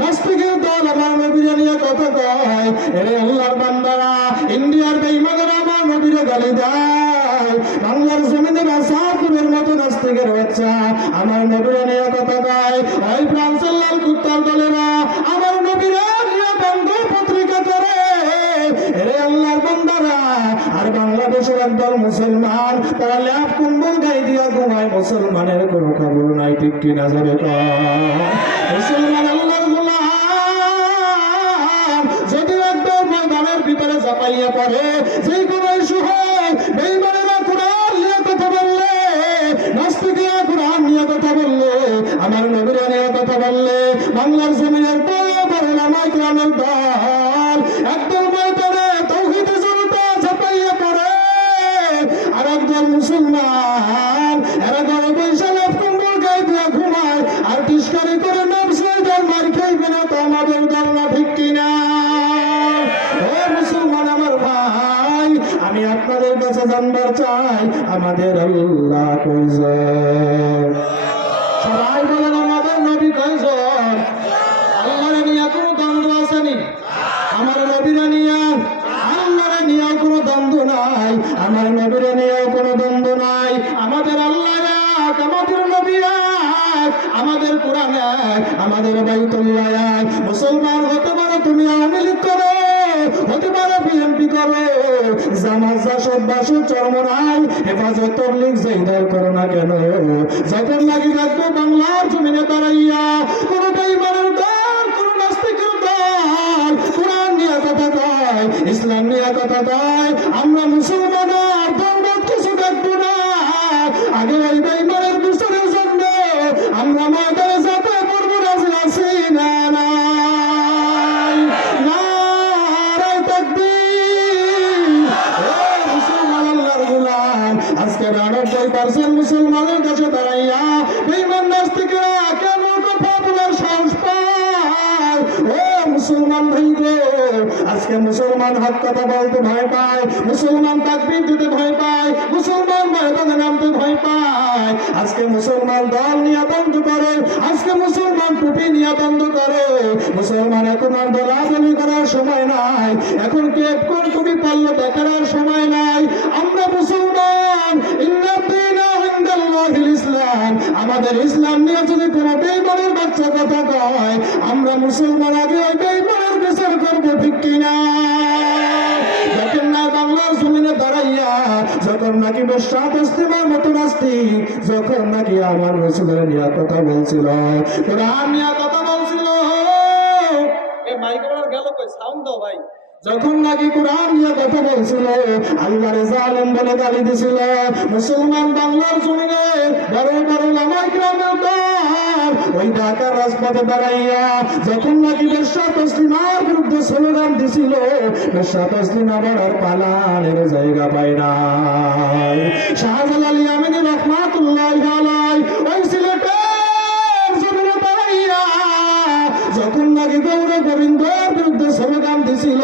নাস্তিকের দল আমার নবীরে নিয়ে কথা কয়। এরে আল্লাহর বান্দারা, ইন্ডিয়ার বেঈমানেরা আমার নবীরে গালি দেয়। বাংলার জমিনে রাসাপুরের মতো নাস্তিকের বাচ্চা আমার নবীরে নিয়ে কথা কয়। ওই ফ্রান্সের লাল কুত্তার দলেরা আমার নবীরে নিয়ে বন্ধ পত্রিকা করে। এরে আল্লাহর বান্দারা, আর বাংলাদেশের একদল মুসলমান তারা ল্যাব কুম্বল গায়ে দিয়া ঘুমায়। মুসলমানের কোনো খবর নাই, ঠিক কিনা জোরে কয়? মুসলমান আল্লাহর গোলাম যদি একদম ময়দানের ভিতরে চাপাইয়া পড়ে, যে কোনো ইস্যু হয়, বেঈমানেরা কোরআন নিয়ে কথা বললে, নাস্তিকেরা কোরআন নিয়ে কথা বললে, আমার নবীরা নিয়ে কথা বললে, বাংলার জমিনের বড় বড় ওলামায়ে কেরামের দল একদল ময়দানে তাওহীদের জনতা চাপাইয়া পড়ে। আর একদল মুসলমান এরা ঘরে বসে ল্যাব কুম্বল গায়ে দিয়া ঘুমায় আর টিস্কারি করে নবসাইদের মার খাইবে না, তো আমাদের দল না, ঠিক কিনা? ও মুসলমান আমার ভাই, আমি আপনাদের কাছে জানবার চাই আমাদের আল্লাহ কয়জন? সবাই বলেন আমাদের নবী কয়জন? আল্লাহরে নিয়ে কোনো দ্বন্দ্ব আসেনি? আমার নবীরে নিয়ে আল্লাহরে নিয়েও কোনো দ্বন্দ্ব নাই, আমার নবীরে নিয়েও কোনো দ্বন্দ্ব নাই। আমাদের আল্লাহ এক, আমাদের নবী এক, আমাদের কোরআন এক, আমাদের বাইতুল্লাহ এক। মুসলমান হতে পারো তুমি আওয়ামী লীগ করো, হতে পারো বিএনপি করো, জামাত জাসদ বাসদ চর্ম নাই, হেফাজত তবলিগ যেই দল করো না কেন, যখন লাগি থাকবো বাংলার জমিনে দাঁড়াইয়া কোনো বেঈমানের দল, কোনো নাস্তিকের দল কোরআন নিয়ে কথা কয়, ইসলাম নিয়ে কথা কয়, আমরা মুসলমান আর দলমত কিছু দেখবো না। আগে ওই বেঈমানের বিচারের জন্য আমরা ময়দানে যাতে পড়বো, রাজি আছি না? নাই? নারায়ে তাকবীর! ও মুসলমান আল্লাহর গোলাম, আজকে ৯৯% মুসলমানের কাছে দাঁড়াইয়া বেঈমান নাস্তিকেরা কেন কথা বলার সাহস পায়? ও মুসলমান ভাই গো, আজকে মুসলমান হক কথা বলতে ভয় পায়, মুসলমান তাকবীর দিতে ভয় পায়, মুসলমান ময়দানে নামতে ভয় পায়। আজকে মুসলমান দল নিয়ে বন্ধ করে, আজকে মুসলমান টুপি নিয়ে বন্ধ করে। মুসলমান এখন আর দলাদলি করার সময় নাই, এখন কে কোন টুপি পাল্লা দেখার সময় নাই। আমরা মুসলমান, ইন্নাদ্দীনা ইনদাল্লাহিল ইসলাম, আমাদের ইসলাম নিয়ে যদি কোনো বেঈমানের বাচ্চা কথা কয়, আমরা মুসলমান আগে ওই বেঈমানের বিচার করবো, ঠিক কিনা? যখন না বাংলার জমিনে দাঁড়াইয়া, যখন নাকি বেশ্যা তসলিমার মতো নাস্তিক, যখন নাকি আমার রাসূলের নিয়ে কথা বলছিল, কোরআন নিয়ে কথা বলছিল, এই মাইক আমার গেল কই? সাউন্ড দাও ভাই। যখন নাকি কোরআন নিয়ে কথা বলছিল, আল্লাহরে জালেম বলে গালি দিছিল, মুসলমান বাংলার জমিনে বড় বড় ওলামায়ে কেরামের দল ওই ঢাকার রাজপথে দাঁড়াইয়া যখন নাকি বেশ্যা তসলিমার বিরুদ্ধে স্লোগান দিছিল, বেশ্যা তসলিমা বড়ার পালানের জায়গা পায় নাই। শাহজালাল ইয়ামানী রাহমাতুল্লাহি আলাইহি ওই সিলেটের জমিনে দাঁড়াইয়া যখন নাকি গৌর গোবিন্দের বিরুদ্ধে স্লোগান দিছিল,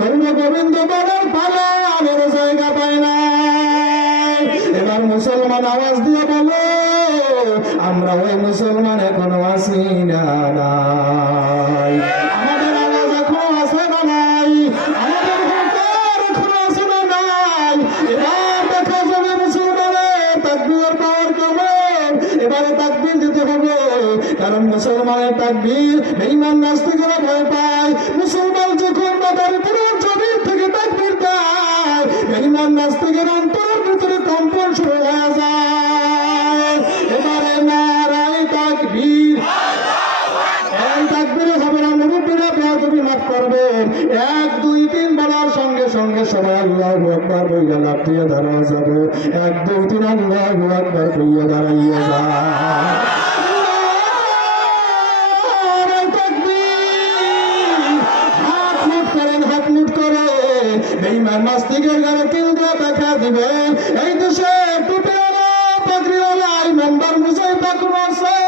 গৌর গোবিন্দ বড়ার পালানের জায়গা পায় নাই। এবার মুসলমান আওয়াজ দিয়ে বলো, আমরা ওই মুসলমান এখনো আছি না? নাই? আমাদের আওয়াজ এখনো আছে না? নাই? আমাদের হুঙ্কার এখনো আছে না? নাই? এবার দেখা যাবে মুসলমানের তাকবীর পাওয়ার কেমন। এবারে তাকবীর দিতে হবে, কারণ মুসলমানের তাকবীর বেঈমান নাস্তিকেরা ভয় পায়। মুসলমান যখন মাদারীপুরের জমিন থেকে তাকবীর দেয়, বেঈমান নাস্তিকের অন্তরের ভিতরে কম্পন শুরু হয়ে যায়। এবারে নারায়ে তাকবীর! এই তাকবীরে হবে না, মুরব্বীরা বেয়াদবি মাফ করবেন। ১ ২ ৩ বলার সঙ্গে সঙ্গে সবাই আল্লাহু আকবার বইলা লাফ দিয়ে দাঁড়ায় যাবে। ১ ২ ৩ আল্লাহু আকবার বইয়া দাঁড়াইয়া যায়। বেঈমান নাস্তিকের গানে কিল দিয়ে দেখা দিবে। এই দেশে টুপিওয়ালা পাগড়িওয়ালা ইমানদার মুজাহিদ আছে।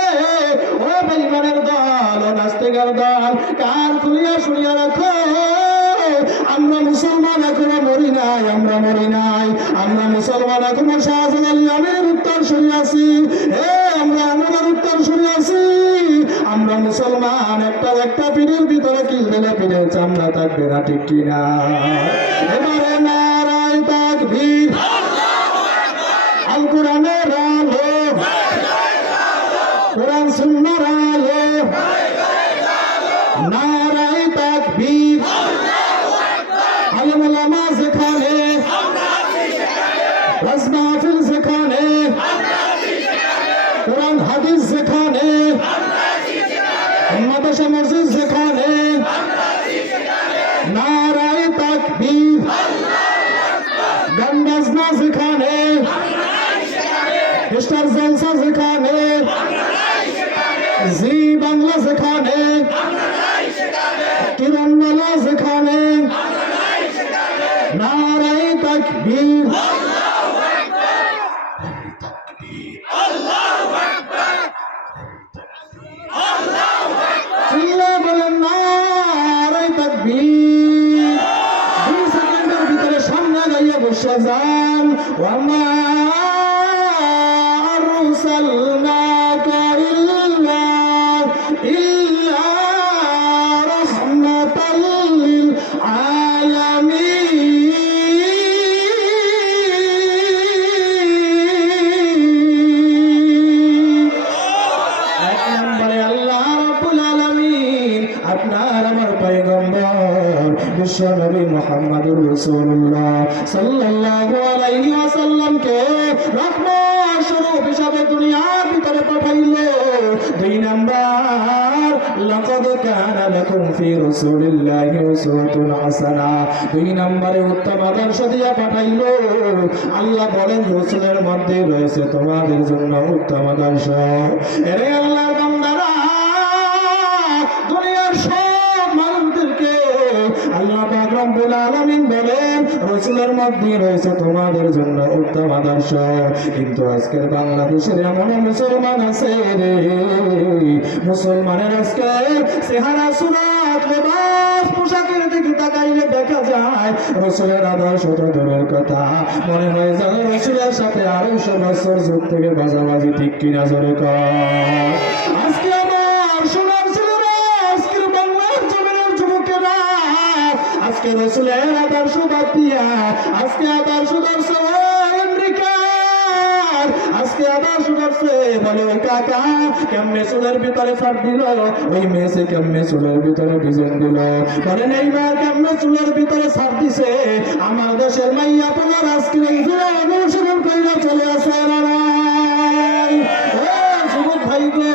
ও বেঈমানের দল, ও নাস্তিকের দল, কান খুলিয়া শুনিয়া রাখো, আমরা মুসলমান এখনো মরি নাই, আমরা মরি নাই। আমরা মুসলমান এখনো শাহজালাল ইয়ামানীর উত্তর শুনিয়াছি, আমরা আমাদের উত্তর শুনিয়াছি। আমরা মুসলমান, একটা একটা পীরের ভিতরে কিল দিলে পীরের চামড়া থাকবে না, ঠিক কিনা? এবারে নারায়ে তাকবীর, আল কোরআনের আলো, কোরআন সুন্নাহর আলো, নারায়ে তাকবীর, আলেম ওলামা যেখানে, ওয়াজ মাহফিল যেখানে, কোরআন হাদিস যেখানে, মাদ্রাসা মসজিদ যেখানে, নারায়ে তাকবীর, গান বাজনা যেখানে, স্টার জলসা যেখানে, জি বাংলা যেখানে, কিরণমালা যেখানে, নারায়ে তাকবীর, চিল্লা বলেন নারায়ে তাকবীর। 2 সেকেন্ডের ভিতরে সামনে গাইয়া বসে যান। ওয়ামা আরসালনাকা ইল্লা রাহমাতাল লিল আলামিন। এক নম্বরে আল্লাহ রাব্বুল আলামিন আপনার আমার পয়গম্বর বিশ্ব নবী মুহাম্মদুর রাসূলুল্লাহ সাল্লাল্লাহু আলাইহি ওয়াসাল্লামকে রহমত স্বরূপ হিসাবে দুনিয়ার ভিতরে পাঠাইলো। 2 নাম্বার লাকাদ কানা লাকুম ফি রাসূলিল্লাহি উসওয়াতুন হাসানাহ। 2 নম্বরে উত্তম আদর্শ দিয়া পাঠাইলো। আল্লাহ বলেন রাসূলের মধ্যে রয়েছে তোমাদের জন্য উত্তম আদর্শ। এরে আল্লাহর বান্দারা, দুনিয়ার সব মানুষদেরকে আল্লাহ পাক রব্বুল আলামিন বলেন রাসূলের মধ্যে রয়েছে তোমাদের জন্য উত্তম আদর্শ। কিন্তু আজকের বাংলাদেশের এমন মুসলমান আছে রে, মুসলমানের আজকে চেহারা সুরাত লেবাস পোশাকের দিকে তাকাইলে দেখা যায় রাসূলের আদর্শ তো দূরের কথা, মনে হয় যেন রাসূলের সাথে 250 বছর যুগ থেকে বাজাবাজি, ঠিক কিনা জোরে কর। আজকে আমার সোনার ছেলেরা, আজকের বাংলার জমিনের যুবকেরা আজকে রাসূলের আদর্শ বাদ দিয়া আজকে আদর্শ ধরছে আমেরিকার, আজকে আদর্শ ধরছে বলে ওই কাকা কেমনে চুলের ভিতরে ফাট দিল, ওই মেসে কেমনে চুলের ভিতরে ডিজাইন দিল, বলে নেইমার কেমনে চুলের ভিতরে ছাড় দিছে। আমার দেশের মাইয়া তোমার আজকে অনুসরণ কইরা চলে আসে না নাই। যুবক ভাই গো,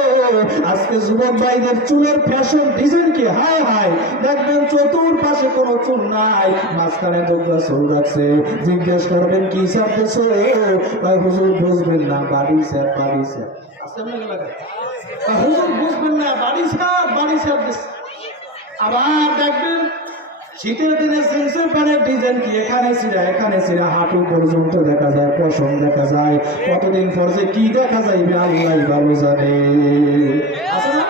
আজকে যুবক ভাইদের চুলের ফ্যাশন ডিজাইন কি হায় হায়, দেখবেন চতুর্পাশে কোনো চুল নাই, মাঝখানে দুগলা চুল রাখছে। জিজ্ঞেস করবেন কি ছাড়তেছো, ভাই হুজুর বুঝবেন না, বাড়ি স্যার বাড়ি স্যার হুজুর বুঝবেন না, বাড়ি স্যার বাড়ি স্যার। আবার দেখবেন শীতের দিনে জিন্সের প্যান্টের ডিজাইন কি এখানে ছিঁড়া হাঁটু পর্যন্ত দেখা যায়, পশম দেখা যায়, কতদিন পর যে কি দেখা যাইবে আল্লাহ ভালো জানে। আছে না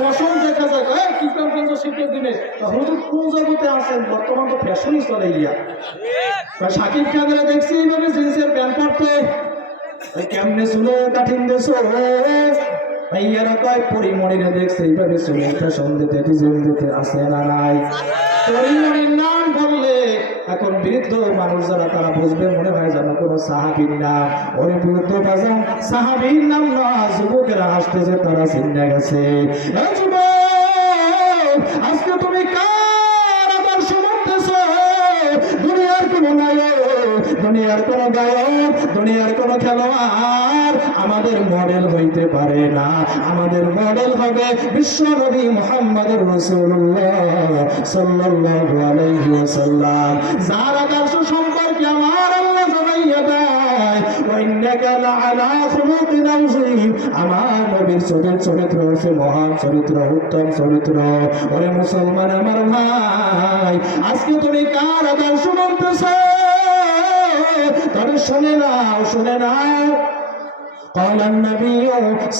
পশম দেখা যায়, কি করবেন শীতের দিনে, হুজুর কোন জগতে আছেন, বর্তমান তো ফ্যাশনই চলে গিয়া। শাকিব খানরা দেখছি এইভাবে জিন্সের প্যান্ট পরতে, কেমনে চুলে কাঠিন দেশ ভাইয়ারা কয় পরিমণিরে দেখছে এইভাবে চুলে ফ্যাশন দিতে ডিজাইন দিতে, আছে না নাই? পরিমণির নাম বললে এখন বৃদ্ধ মানুষ যারা তারা বুঝবে মনে হয় যেন কোনো সাহাবীর নাম। ওরে বৃদ্ধ বাজান সাহাবীর নাম না, যুবকেরা আসতেছে তারা চিনে গেছে। আজকে তুমি কার আদর্শ মানতেছো? দুনিয়ার কোনো নায়ক, দুনিয়ার কোনো গায়ক, দুনিয়ার কোনো খেলোয়াড় আমাদের মডেল হইতে পারে না। আমাদের মডেল হবে বিশ্ব নবী মুহাম্মদুর রাসূলুল্লাহ সাল্লাল্লাহু আলাইহি ওয়াসাল্লাম, যার আদর্শ সম্পর্কে আমার আল্লাহ জানাইয়া দেয় ওয়া ইন্নাকা লাআলা খুলুকিন আযীম। আমার নবীর চরিত্র হচ্ছে মহান চরিত্র, উত্তম চরিত্র। ওরে মুসলমান আমার ভাই, আজকে তুমি কার আদর্শ মানতেছো? তবে শুনে নাও, শুনে নাও। قال النبي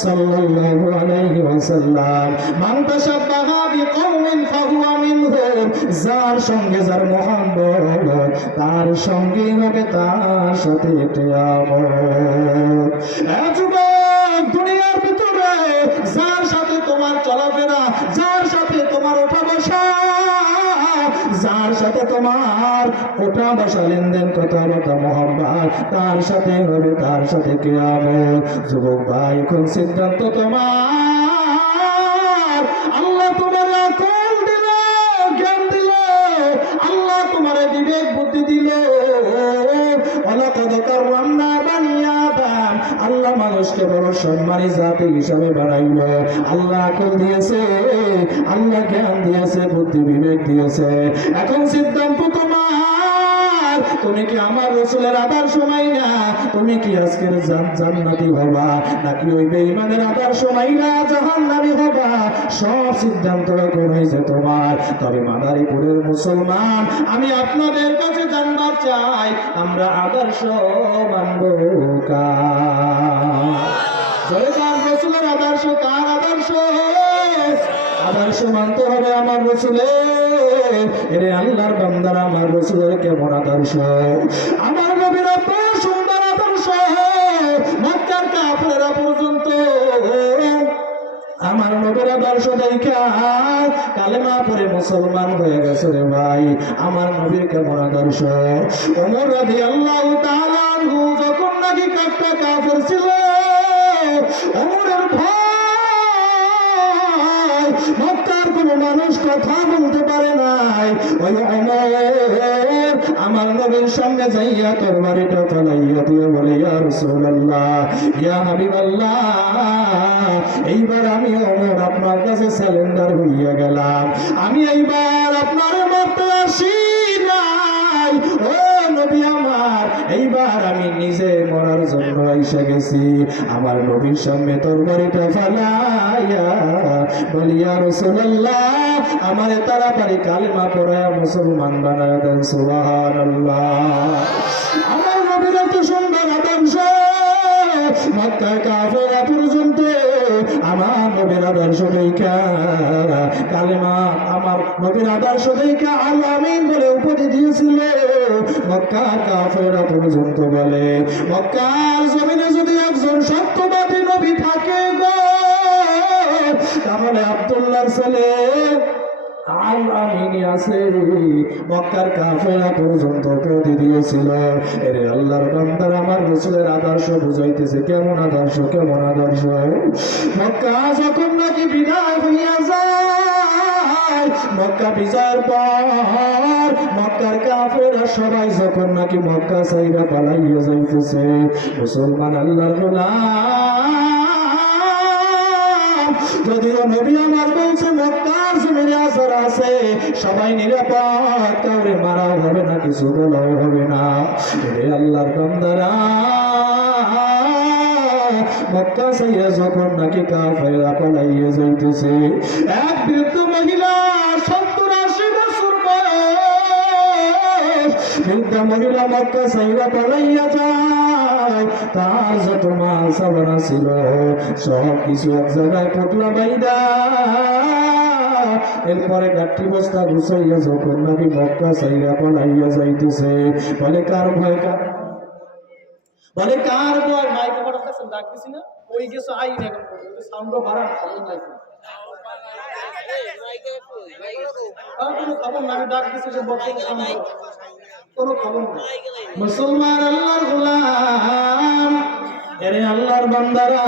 صلى الله عليه وسلم من تشبه بقوم فهو منهم। যার সঙ্গে যার মহব্বত তার সঙ্গে হবে তার সাথে কিয়ামত। যুবক, দুনিয়ার ভিতরে যার সাথে তোমার চলাফেরা ওঠা বসা, যার সাথে তোমার ওঠা বসা লেনদেন কথাবার্তা মহব্বত, তার সাথে হবে, তার সাথে কিয়ামত। যুবক ভাই, এখন সিদ্ধান্ত তোমার। আল্লাহ তোমার আকল দিল, জ্ঞান দিল, আল্লাহ তোমার বিবেক বুদ্ধি দিল। আল্লাহ মানুষকে বড় সম্মানী জাতি হিসাবে বানাইল। আল্লাহ আকল দিয়েছে, আল্লাহ জ্ঞান দিয়েছে, বুদ্ধি বিবেক দিয়েছে। এখন সিদ্ধান্ত তোমার। তুমি কি আমার রাসূলের আদর্শ মাইনা তুমি কি আজকের জান্নাতি হবা, নাকি ওই বেঈমানের আদর্শ মাইনা জাহান্নামী হবা? সব সিদ্ধান্ত হয়েছে তোমার। তবে মাদারীপুরের মুসলমান, আমি আপনাদের কাছে জানবার চাই, আমরা আদর্শ মানব কার? রাসূলের আদর্শ কার আদর্শ? আদর্শ মানতে হবে আমার রাসূলের। এরে আল্লাহর বান্দারা, আমার রাসূলের কেমন আদর্শ? আমার নবীর এত সুন্দর আদর্শ, মক্কার কাফেররা পর্যন্ত আমার নবীর আদর্শ দেখা কালেমা পড়ে মুসলমান হয়ে গেছে রে ভাই। আমার নবীর কেমন আদর্শ? ওমর রাদিয়াল্লাহু তাআলা আনহু যখন নাকি কাফটা কাফের ছিল, ওমরের ভয় মক্কার কোনো মানুষ কথা বলতে পারে নাই। ওই ওমর আমার নবীর সামনে যাইয়া তরবারিটা ফলাইয়া দিয়ে বলে, ইয়া রাসূলুল্লাহ, ইয়া হাবিবাল্লাহ, এইবার আমি ওমর আপনার কাছে স্যালেন্ডার হইয়া গেলাম। আমি এইবার আপনার মারতে আসি নাই, ও নবী আমার, এইবার আমি নিজে মরার জন্য এসে গেছি। আমার নবীর সামনে তরবারিটা ফলাইয়া বলি, ইয়া রাসূলুল্লাহ, আমারে তাড়াতাড়ি কালেমা পড়ায়া মুসলমান বানায়া দেন। সুবহানাল্লাহ। আমার নবীর এত সুন্দর আদর্শ, মক্কা কাফেররা পর্যন্ত আমার নবীর আদর্শ দেখা কালেমা, আমার নবীর আদর্শ দেখা আল আমিন বলে উপাধি দিয়েছিল। মক্কার কাফেররা পর্যন্ত বলে, মক্কার জমিনে যদি একজন সত্যবাদী নবী থাকে গো, তাহলে আব্দুল্লাহর ছেলে আল আমিন আছে। মক্কার কাফেররা পর্যন্ত উপাধি দিয়েছিল। এরে আল্লাহর বান্দারা, আমার রাসূলের আদর্শ বুঝাইতেছে। কেমন আদর্শ, কেমন আদর্শ? মক্কা যখন নাকি বিদায় হইয়া যায়, মক্কা বিজয়ের পর মক্কার কাফেররা সবাই যখন নাকি মক্কা ছাইরা পালাইয়া যাইতেছে, মুসলমান আল্লাহর গোলাম, যদিও নবী আমার বলছে মক্কার জমিনে আসার আছে, সবাই নিরাপদ, কাউরে মারা হবে না, কিছু বলাও হবে না। রে আল্লাহর বান্দারা, মক্কা ছাইরা যখন নাকি কাফেররা পালাইয়া যাইতেছে, এক বৃদ্ধ মহিলা 70-80 বছর বয়স, বৃদ্ধ মহিলা মক্কা ছাইরা পালাইয়া যায়। তার যত মাল সাবানা ছিল সব কিছু এক জায়গায় পটলা বাইদা, এরপরে গাঠি বস্তা গুছাইয়া যখন নাকি মক্কা ছাইরা পালাইয়া যাইতেছে, বলে কার ভয়, বলে কার ভয়? মাইকে পড়াচ্ছেন, ডাক দিছি না, ওই গেছো আই না, এখন সাউন্ড বাড়ান, কোনো খবর না, আমি ডাক দিছি যে বর্তমানে কোনো খবর না। মুসলমান আল্লাহর গোলাম, এরে আল্লাহর বান্দারা,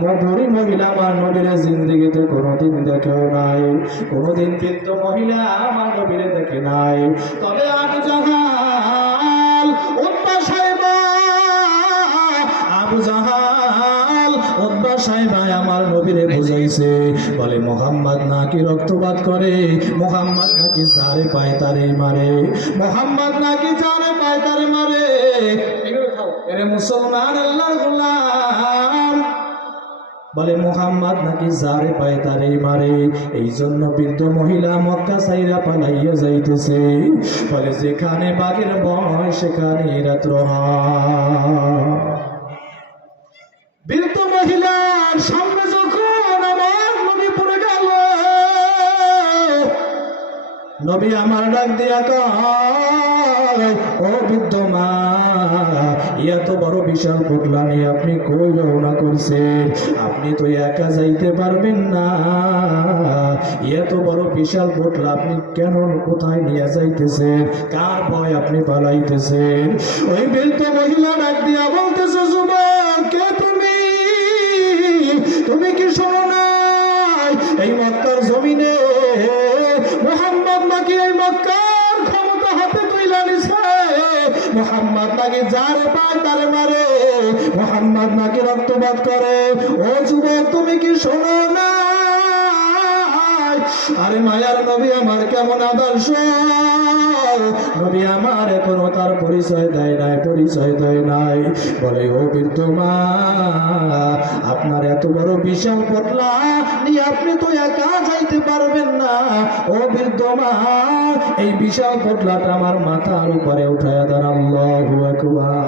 মধুরী মহিলা আমার নবীর জিন্দেগিতে কোনোদিন দেখেও নাই, কোনোদিন কিন্তু মহিলা আমার নবীরে দেখে নাই। তবে আবু জাহাল, উতবা সাইবা, আবু জাহাল, উতবা সাইবা আমার নবীরে বুঝাইছে, বলে মুহাম্মদ নাকি রক্তপাত করে, মুহাম্মদ নাকি যারে পায় তারে মারে, মুহাম্মদ নাকি যারে পায় তারে মারে। এরে মুসলমান আল্লাহর গোলাম, বলে মুহাম্মদ নাকি যারে পায় তারে মারে। এই জন্য বৃদ্ধ মহিলা মক্কা ছাইরা পালাইয়া যাইতেছে, বলে যেখানে বাঘের ভয় সেখানে রাত্র হয়। বৃদ্ধ মহিলার সামনে যখন আমার নবী পড়ে গেল, নবী আমার ডাক দিয়া কয়, ও বৃদ্ধ মা, এত বড় বিশাল পোটলা নিয়ে আপনি কই রওনা করছেন? আপনি তো একা যাইতে পারবেন না, এত বড় বিশাল পোটলা আপনি কেন কোথায় নিয়ে যাইতেছেন? কার ভয় আপনি পালাইতেছেন? ওই বৃদ্ধ মহিলা ডাক দিয়া বলতেছে, যুবক, কে তুমি? তুমি কি শোনো নাই এই মক্কার জমিনে মুহাম্মদ নাকি এই মক্কার ক্ষমতা হাতে তুইলা নিছে? মুহাম্মদ নাকি যার পায় তারে মারে, মুহাম্মদ নাকি রক্তপাত করে। ও যুবক, তুমি কি শোনো না? আরে মায়ার নবী আমার কেমন আদর্শ! নবী আমার এখনো তার পরিচয় দেয় নাই, পরিচয় দেয় নাই। বলে, ও বৃদ্ধ মা, আপনার এত বড় বিশাল পোটলা নিয়ে আপনি তো একা যাইতে পারবেন না। ও বৃদ্ধ মা, এই বিশাল পোটলাটা আমার মাথার উপরে উঠায়া দেন। আল্লাহু আকবার।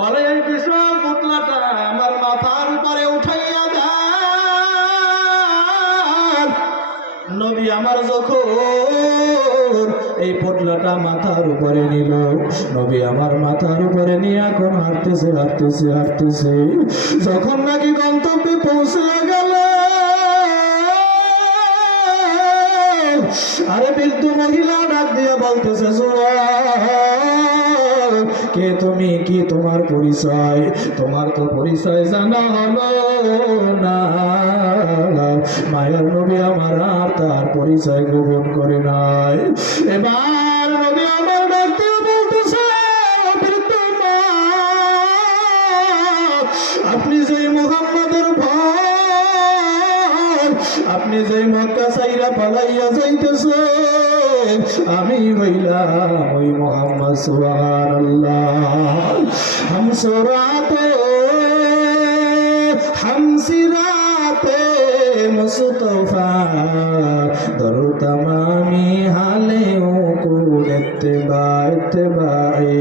বলে, এই বিশাল পোটলাটা আমার মাথার উপরে উঠাইয়া দেন। নবী আমার যখন এই পোটলাটা মাথার উপরে নিল, নবী আমার মাথার উপরে নিয়ে এখন হাঁটতেছে হাঁটতেছে হাঁটতেছে। যখন নাকি গন্তব্যে পৌঁছে গেল, আরে বৃদ্ধ মহিলা ডাক দিয়া বলতেছে, কে তুমি? কি তোমার পরিচয়? তোমার তো পরিচয় জানা হলো না। মায়ার নবী আমার আর তার পরিচয় গোপন করে নাই। এবার নবী আমার ডাক দিয়া বলতেছে, বৃদ্ধ মা, আপনি যে মুহাম্মাদের ভয়, আপনি যে মক্কা ছাইরা পালাইয়া যাইতেছেন, আমি হইলাম ওই মুহাম্মদ। সুবহানাল্লাহ। হামসরাতে হামসিরাতে মুস্তফা দর তমামি হালে ও কুল ইত্তিবা ইত্তিবাই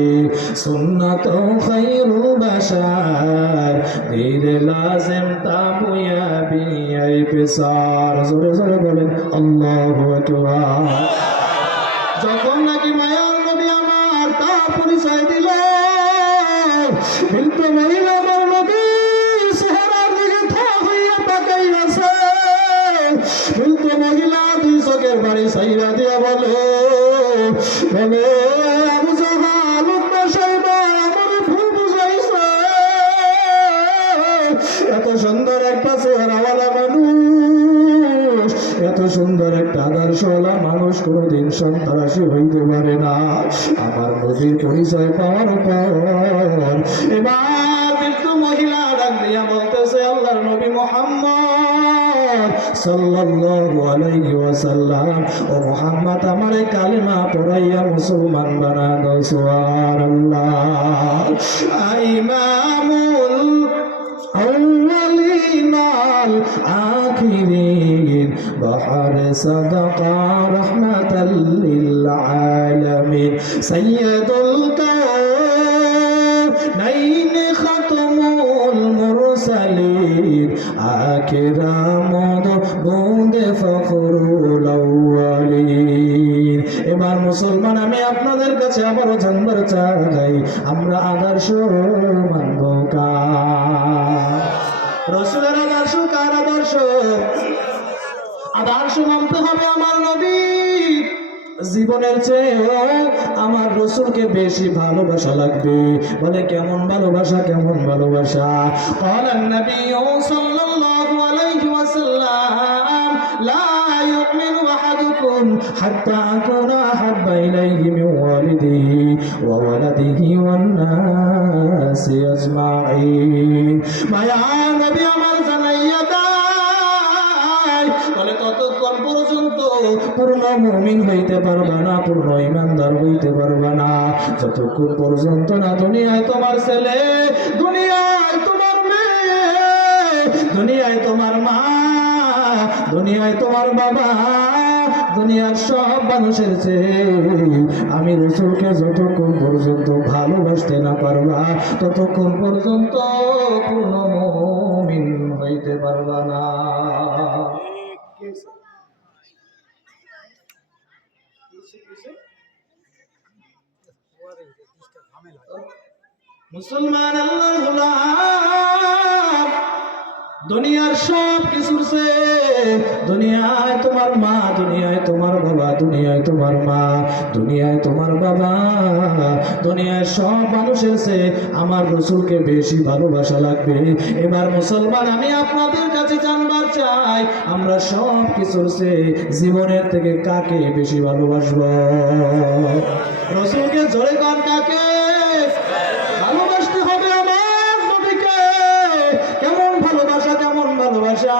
সুন্নাত খায়রুল বাশার দীর লাজিম তাবুয়া বিআই পেসার। জোরে জোরে বলেন আল্লাহু আকবার। যখন নাকি মায়ার নবী আমার তার পরিচয় দিল, বৃদ্ধ মহিলা আমার নবী চেহারার দিকে থা হইয়া তাকাই আছে। বৃদ্ধ মহিলা দুই চোখের বাড়ি চাইরা দিয়া বলে, আবু জাহাল উতবা সাইবা আমারে ভুল বুঝাইছে। এত সুন্দর একটা চেহারাওয়ালা মানুষ, এত সুন্দর একটা আদর্শওয়ালা মানুষ কোনোদিন সন্ত্রাসী হইতে পারে না। আমার নবীর পরিচয় পাওয়ার পর এবার বৃদ্ধ মহিলা ডাক দিয়া বলতেছে, আল্লাহর নবী মুহাম্মদ সাল্লাল্লাহু আলাইহি ওয়াসাল্লাম, ও মুহাম্মদ আমারে কালেমা পড়াইয়া মুসলমান বানা দাও। সুবহানাল্লাহ। ইমামুল أولين الآخرين بحر صدقة رحمة للعالمين سيد الكونين ختم المرسلين أكرم بود فخر الأولين। এবার মুসলমান, আমি আপনাদের কাছে আবারও জানবার চাই, আমরা আদর্শ মানব কার? রাসূলের আদর্শ কার আদর্শ? আদর্শ মানতে হবে আমার নবী। জীবনের চেয়ে আমার রাসূলকে বেশি ভালোবাসা লাগবে। বলে, কেমন ভালোবাসা? কেমন ভালোবাসা? ক্বালান নবী সাল্লাল্লাহু আলাইহি ওয়াসাল্লাম, লা ইউমিনু আহাদুকুম হাত্তা আকুনা আহাব্বা ইলাইহি মিন ওয়ালিদিহি ওয়া ওয়ালাদিহি ওয়ান নাসি আজমাইন। মায়া নবী আমার জানাইয়া দেয়, বলে ততক্ষণ পর্যন্ত পূর্ণ মুমিন হইতে পারবা না, পূর্ণ ইমানদার হইতে পারবা না, যতক্ষণ পর্যন্ত না দুনিয়ায় তোমার ছেলে, দুনিয়ায় তোমার মেয়ে, দুনিয়ায় তোমার মা, দুনিয়ায় তোমার বাবা, দুনিয়ার সব মানুষের চেয়ে আমি রাসূলকে যতক্ষণ পর্যন্ত ভালোবাসতে না পারবা, ততক্ষণ পর্যন্ত পূর্ণ মুমিন হইতে পারবা না। মুসলমান আল্লাহর গোলাম, দুনিয়ার সব কিছুর চেয়ে দুনিয়ায় তোমার মা, দুনিয়ায় তোমার বাবা, দুনিয়ায় তোমার মা, দুনিয়ায় তোমার বাবা, দুনিয়ায় সব মানুষের চেয়ে আমার রসুলকে বেশি ভালোবাসা লাগবে। এবার মুসলমান, আমি আপনাদের কাছে জানবার চাই, আমরা সব কিছুর চেয়ে জীবনের থেকে কাকে বেশি ভালোবাসবো? রসুলকে জোরে গান, কাকে ভালোবাসতে হবে? আমার নবীকে। কেমন ভালোবাসা, কেমন ভালোবাসা?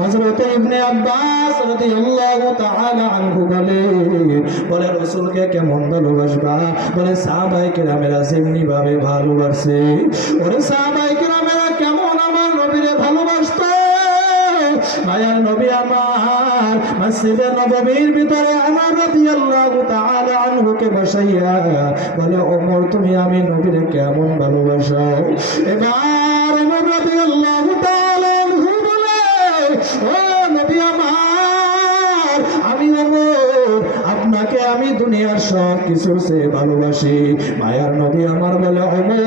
হযরত ইবনে আব্বাস রাদিয়াল্লাহু তাআলা আনহু বলে রসুলকে কেমন ভালোবাসবা? বলে সাহাবায়ে কেরামেরা যেমনি ভাবে ভালোবাসে, ওরে সাহাবায়ে কেরামেরা কেমন আমার নবীরে ভালোবাসতো। মায়ার নবী আমার মসজিদে নববীর ভিতরে ওমর রাদিয়াল্লাহু তাআলা আনহুকে বসাইয়া বলে, ওমর তুমি আমি নবীরে কেমন ভালোবাসো? এবার ওমর রাদিয়াল্লাহু তাআলা আনহু বলে, ও নবী আমার, আমি ওমর আপনাকে আমি দুনিয়ার সব কিছুর চেয়ে ভালোবাসি। মায়ার নবী আমার বলে, ওমর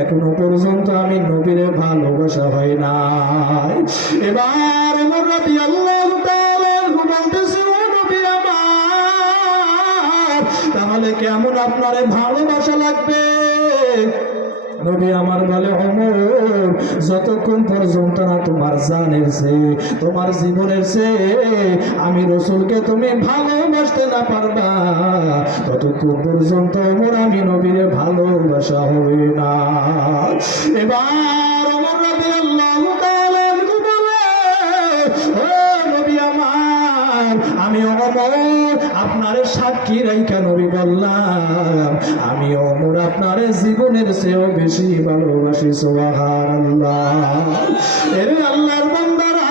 এখনো পর্যন্ত আমি নবীরে ভালোবাসা হয় নাই। এবার ওমর রাদিয়াল্লাহু তাআলা আনহু বলতেছে, ও নবী আমার, তাহলে কেমন আপনারে ভালোবাসা লাগবে? নবী আমার বলে, ওমর যতক্ষণ পর্যন্ত না তোমার জানের চেয়ে, তোমার জীবনের চেয়ে আমি রসুলকে তুমি ভালোবাসতে না পারবা, ততক্ষণ পর্যন্ত ওমর আমি নবীরে ভালোবাসা হবে না। এবার ওমর রাদিয়াল্লাহু তাআলা আনহু বলে, ও নবী আমার, আমি ওমর আপনারে সাক্ষী রাইখা নবী বললাম, আমি ওমর আপনারে জীবনের চেয়েও বেশি ভালোবাসি। সুবহানাল্লাহ। এরে আল্লাহর বান্দারা,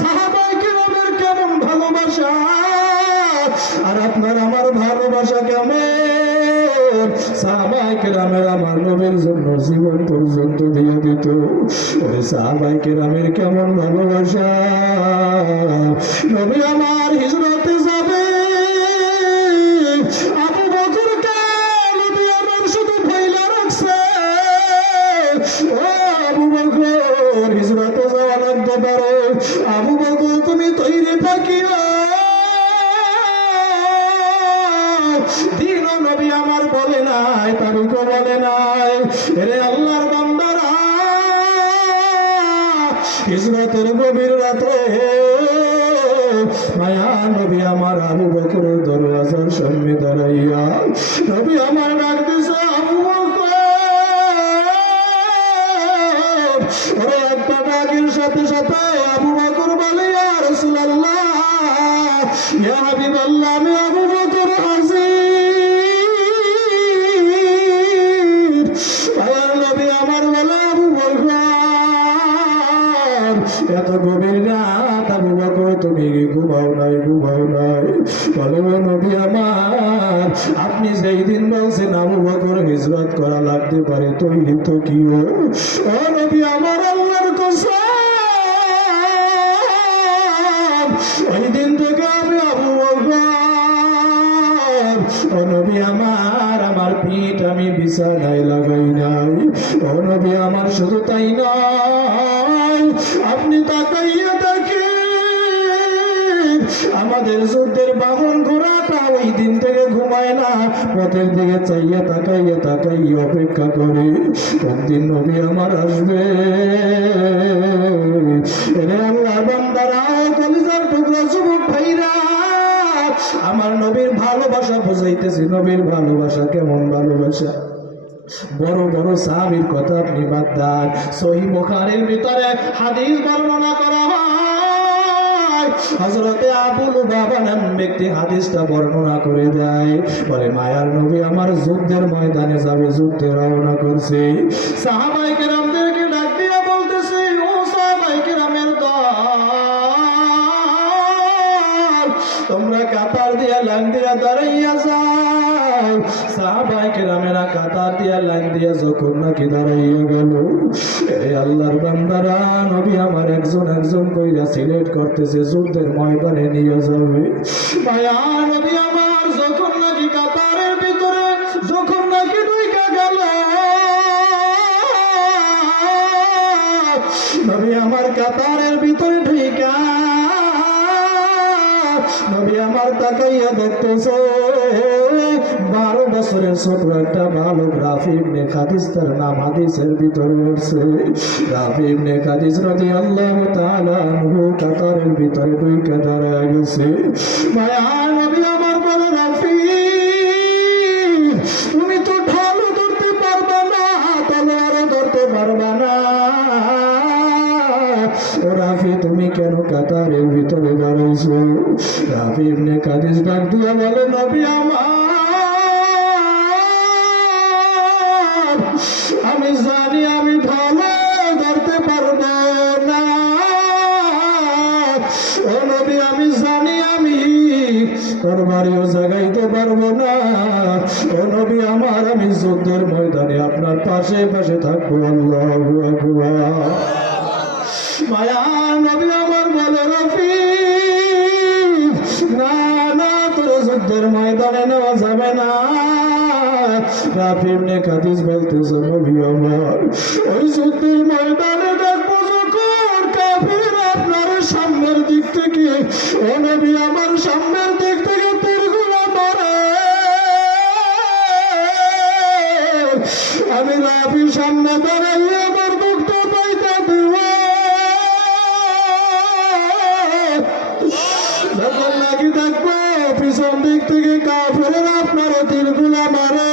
সাহাবায়ে কেরামের কেমন ভালোবাসা, আর আপনার আমার ভালোবাসা কেমন? সাহাবায়ে কেরামের আমার নবীর জন্য জীবন পর্যন্ত দিয়ে দিত। ওই সাহাবায়ে কেরামের কেমন ভালোবাসা! নবী আমার হিজরতে যাবে, আবু বকরকে নবী আমার শুধু ভয়লা রাখছে, ও আবু বকর হিজরতে যাওয়া লাগতে পারে, আবু বকর তুমি তৈরি থাকিও। দিনও নবী আমার বলে নাই, তারিখও বলে নাই। এরে আল্লাহর বান্দারা, হিজরতের গভীর রাতে মায়া নবী আমার আবু বকরের দরওয়াজার সামনে দাঁড়াইয়া নবী আমার ডাক দিছে, আবু বকর। ওরে একটা ডাকের সাথে সাথে আবু বকর বলে, ইয়া রাসূলুল্লাহ, ইয়া হাবিবাল্লাহ, আমি আবু বকর হাজির। মায়ার নবী আমার বলে, আবু বকর এত গভীর রাত, আবু বকর তুমি ঘুমাও নাই, ঘুমাও নাই? বলে, ও নবী আমার, আপনি যেই দিন বলছেন আবু বকর হিজরত করা লাগতে পারে, তৈরি তো কি ও নবী আমার, আল্লাহর কসম, ওই দিন থেকে আমি আবু বকর, ও নবী আমার, আমার পিঠ আমি বিছানায় লাগাই নাই। ও নবী আমার, শুধু তাই নয়, আপনি তাকাইয়া দেখেন আমাদের যুদ্ধের বাহন ঘোড়াটা ওই দিন থেকে ঘুমায় না, পথের দিকে চাইয়া তাকাইয়া তাকাইয়া অপেক্ষা করে কোন দিন নবী আমার আসবে। এরে আল্লাহ বান্দারা, কলিজার টুকরা যুবক ভাইরা, আমার নবীর ভালোবাসা বুঝাইতেছি। নবীর ভালোবাসা কেমন ভালোবাসা? বড় বড় সাহাবীর কথা আপনি বাদ দেন, সহিহ বুখারীর ভিতরে হাদিস বর্ণনা করা হয়, হযরতে আবু লুবাবা নাম ব্যক্তি হাদিসটা বর্ণনা করে দেয়। বলে, মায়ার নবী আমার যুদ্ধের ময়দানে যাবে, যুদ্ধে রওনা করছে। সাহাবায়ে কেরামদেরকে ডাক দিয়ে বলতেছে, ও সাহাবায়ে কেরামের দল, তোমরা কাতার দিয়া লাইন দিয়া দাঁড়াইয়া যাও। সাহাবায়ে কেরামেরা কাতার দিয়া লাইন দিয়া যখন নাকি দাঁড়াইয়া গেল, এই আল্লাহর বান্দারা, নবী আমার একজন একজন কইরা সিলেক্ট করতেছে, যুদ্ধের ময়দানে নিয়ে যাবে। মায়া নবী আমার যখন নাকি কাতারের ভিতরে যখন নাকি ঢুইকা গেল, নবী আমার কাতারের ভিতরে ঢুকা নবী আমার তাকাইয়া দেখতেছে 12 বছরের ছোট একটা বালক রাফি ইবনে খাদিজ, তার নাম হাদিসের ভিতরে উঠছে। রাফি ইবনে খাদিজ রাদিয়াল্লাহু তাআলা আনহু কাতারের ভিতরে ঢুকে দাঁড়ায় গেছে। মায়া নবী আমার বলে, রাফি তুমি তো ঢাল ধরতে পারবে না, তলোয়ারও ধরতে পারবে না। ও রাফি তুমি কেন কাতারের ভিতরে দাঁড়াইছো? রাফি ইবনে খাদিজ ডাক দিয়ে বলে, নবী আমার আমি জানি আমি ঢালে ধরতে পারবো না। ও নবী আমি জানি আমি তরবারিও জাগাইতে পারবো না। ও নবী আমার আমি যুদ্ধের ময়দানে আপনার পাশে পাশে থাকবো। আল্লাহু আকবার। মায়া নবী আমার বলে, রাফি না না তোর যুদ্ধের ময়দানে নেওয়া যাবে না। রাফি ইবনে খাদিজ বলতেছে, নবী আমার ওই যুদ্ধের ময়দানে দেখবো যখন কাফির আপনার সামনের দিক থেকে, ও নবী আমার সামনের দিক থেকে তীরগুলো মারে, আমি রাফি সামনে দাঁড়াইয়া আমার মুখটা পাইতে দিব। যখন নাকি দেখবো পিছন দিক থেকে কাফের আপনার তীরগুলা মারে,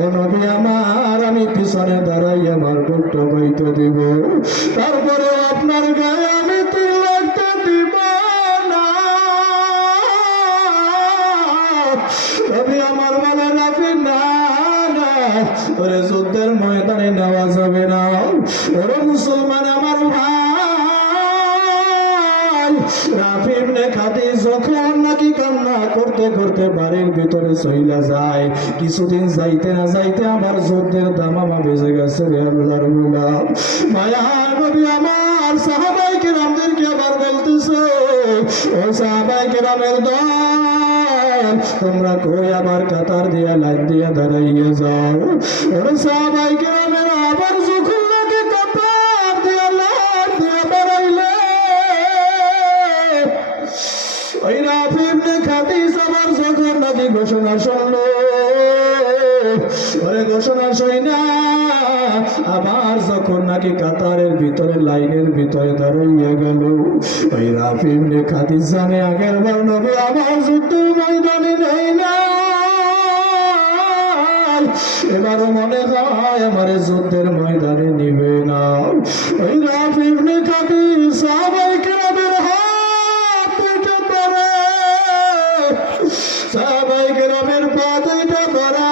ও নবী আমার আমি পিছনে দাঁড়াই আমার বুকটা বাইতে দিব, তারপরে আপনার গায়ে আমি তীর লাগতে দিব না। নবী আমার বলে, রাফি না না ওরে যুদ্ধের ময়দানে নেওয়া যাবে না। ওরে মুসলমান আমার ভাই, রাফি ইবনে খাদিজ যখন নাকি কান্না করতে করতে বাড়ির ভিতরে চইলা যায়, কিছুদিন যাইতে না যাইতে আমার যুদ্ধের দামামা বেজে গেছে রে আল্লাহর গোলাম। মায়া নবী আমার সাহাবায়ে কেরামদেরকে আবার বলতেছে, ও সাহাবায়ে কেরামের দল তোমরা কই আবার কাতার দিয়া লাইন দিয়া দাঁড়াইয়ে যাও। ওরে সাহাবায়ে কেরামের আবার যখন নাকি কাতার দিয়া লাইন দিয়া দাঁড়াইলে, ওই রাফি ইবনে খাদিজ আবার যখন নাকি ঘোষণা শুনলো, ওরে ঘোষণা শুই না আবার যখন নাকি কাতারের ভিতরে লাইনের ভিতরে দাঁড়াইয়া গেল, ওই রাফি ইবনে খাদিজ জানে আগের বার নবী আমার যুদ্ধের ময়দানে নেই না, এবারও মনে হয় আমার যুদ্ধের ময়দানে নিবে না। ওই রাফি ইবনে খাদিজ সাহাবায়ে কেরামের হাত দুইটা ধরে, সাহাবায়ে কেরামের পা দুইটা ধরে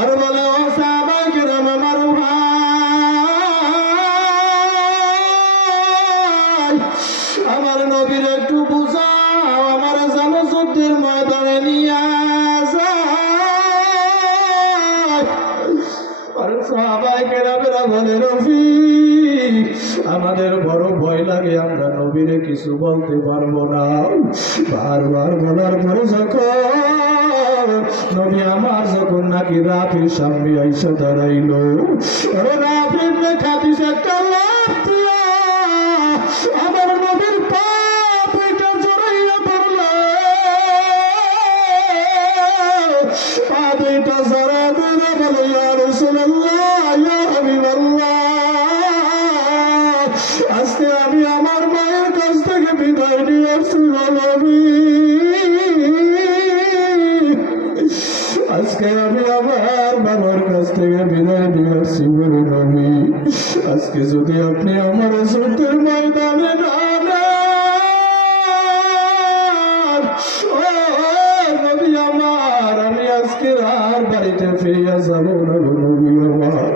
আর বলে, ও সাহাবায়ে কেরাম আমার ভাই, আমার নবীর একটু বুঝাও, আমার যেন যুদ্ধের ময়দানে নিয়ে যায়। আর সাহাবায়ে কেরামেরা বলে, রফি আমাদের বড় ভয় লাগে, আমরা নবীরে কিছু বলতে পারবো না। বারবার বলার পরে যখন নবী আমার যখন নাকি রাফির সামনে আইসা দাঁড়াইলো, ওরে রাফি ইবনে খাদিজ একটা লাফ দিয়া আমার নবীর পা দুইটা জড়াইয়া পড়লো, পা দুইটা জড়া দিয়ে বলে, ইয়া রাসূলুল্লাহ ইয়া হাবিবাল্লাহ, আজকে আমি আমার মায়ের কাছ থেকে বিদায় নিয়ে আসছি নবী, আজকে আমি আমার বাবার কাছ থেকে বিদায় নিয়ে আসছি বলে নবী, আজকে যদি আপনি আমার যুদ্ধের ময়দানে না নেন, ও নবী আমার আমি আজকে আর বাড়িতে ফিরিয়া যাবো না গো নবী আমার।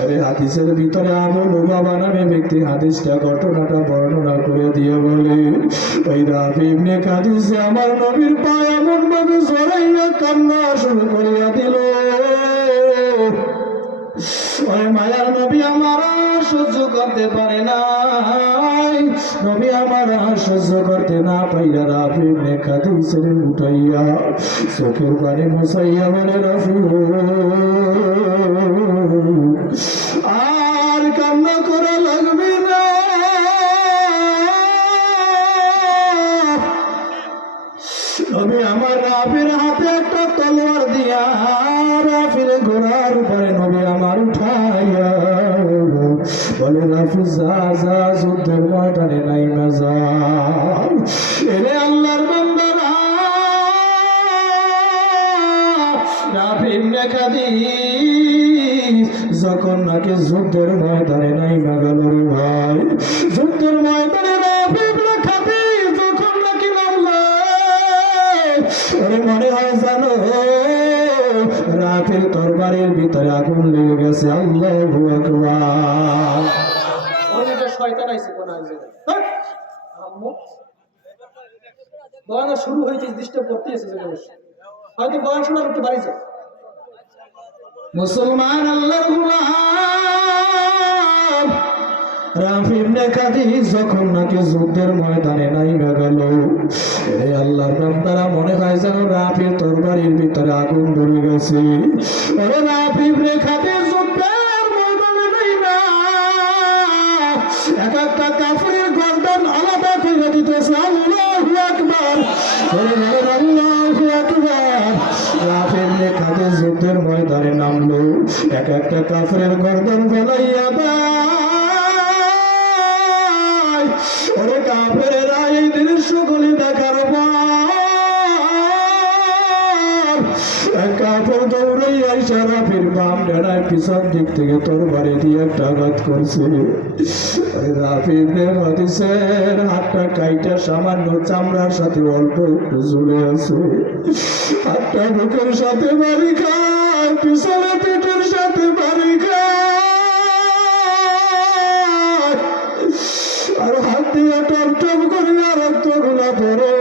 আরে হাদিসের ভিতরে আবু লুবাবা নামে ব্যক্তি হাদিসটা ঘটনাটা বর্ণনা করে দিয়ে বলে, ওই রাফি ইবনে খাদিজ আমার নবীর পায়ে এমন ভাবে জড়াইয়া কান্না শুরু করিয়া দিল, ওই মায়ার নবী আমার সহ্য করতে পারে নাই, নবী আমার সহ্য করতে না পাইয়া রাফি ইবনে খাদিজের উঠাইয়া চোখের পানি মুছাইয়া বলে, রাফি তরবার উঠাইয়া বলে রাফি যা যা যুদ্ধের ময়দানে নাই মজা এরে আল্লাহর বান্দারা রাফি ইবনে খাদিজ যখন নাকি যুদ্ধের ময়দানে নাই গেল রে ভাই যুদ্ধের ময়দানে রাফি ইবনে খাদিজ যখন নাকি নামলো ওরে মনে হয় জানো রাফির তরবারির ভিতরে আগুন লেগে গেছে আল্লাহু আকবার ওইটা শয়তান আইছে কোন আইছে আম্মু বয়ান শুরু হয়েছে ডিস্টার্ব করতে এসেছে হয়তো বয়ান শোনার একটু বাড়ি যাও মুসলমান আল্লাহর গোলাম রাফি ইবনে খাদিজ যখন নাকি যুদ্ধের ময়দানে নাইমা গেল এ আল্লাহর বান্দারা মনে হয় যেন রাফির তরবারির ভিতরে আগুন ধরে গেছে ওরে রাফি ইবনে খাদিজ যুদ্ধের ময়দানে নাইমা এক একটা কাফিরের গর্দান আলাদা করে দিতেছে আল্লাহু আকবার আল্লাহু আকবার রাফি ইবনে খাদিজ যুদ্ধের ময়দানে নামলো এক একটা কাফিরের গর্দান ফেলাইয়া ওরে কাফেরেরা এই দৃশ্যগুলি দেখার পর কাফের দৌড়াইয়া রাফির বাম ডানায় পিছন দিক থেকে তরবারি দিয়ে একটা আঘাত করছে রাফি ইবনে খাদিজের হাতটা কাইটা সামান্য চামড়ার সাথে অল্প একটু ঝুলে আছে হাতটা বুকের সাথে বাড়ি খায় পিছনে পেটের সাথে বাড়ি খায় আর হাত দিয়ে টপ টপ করে রক্তগুলা পড়ে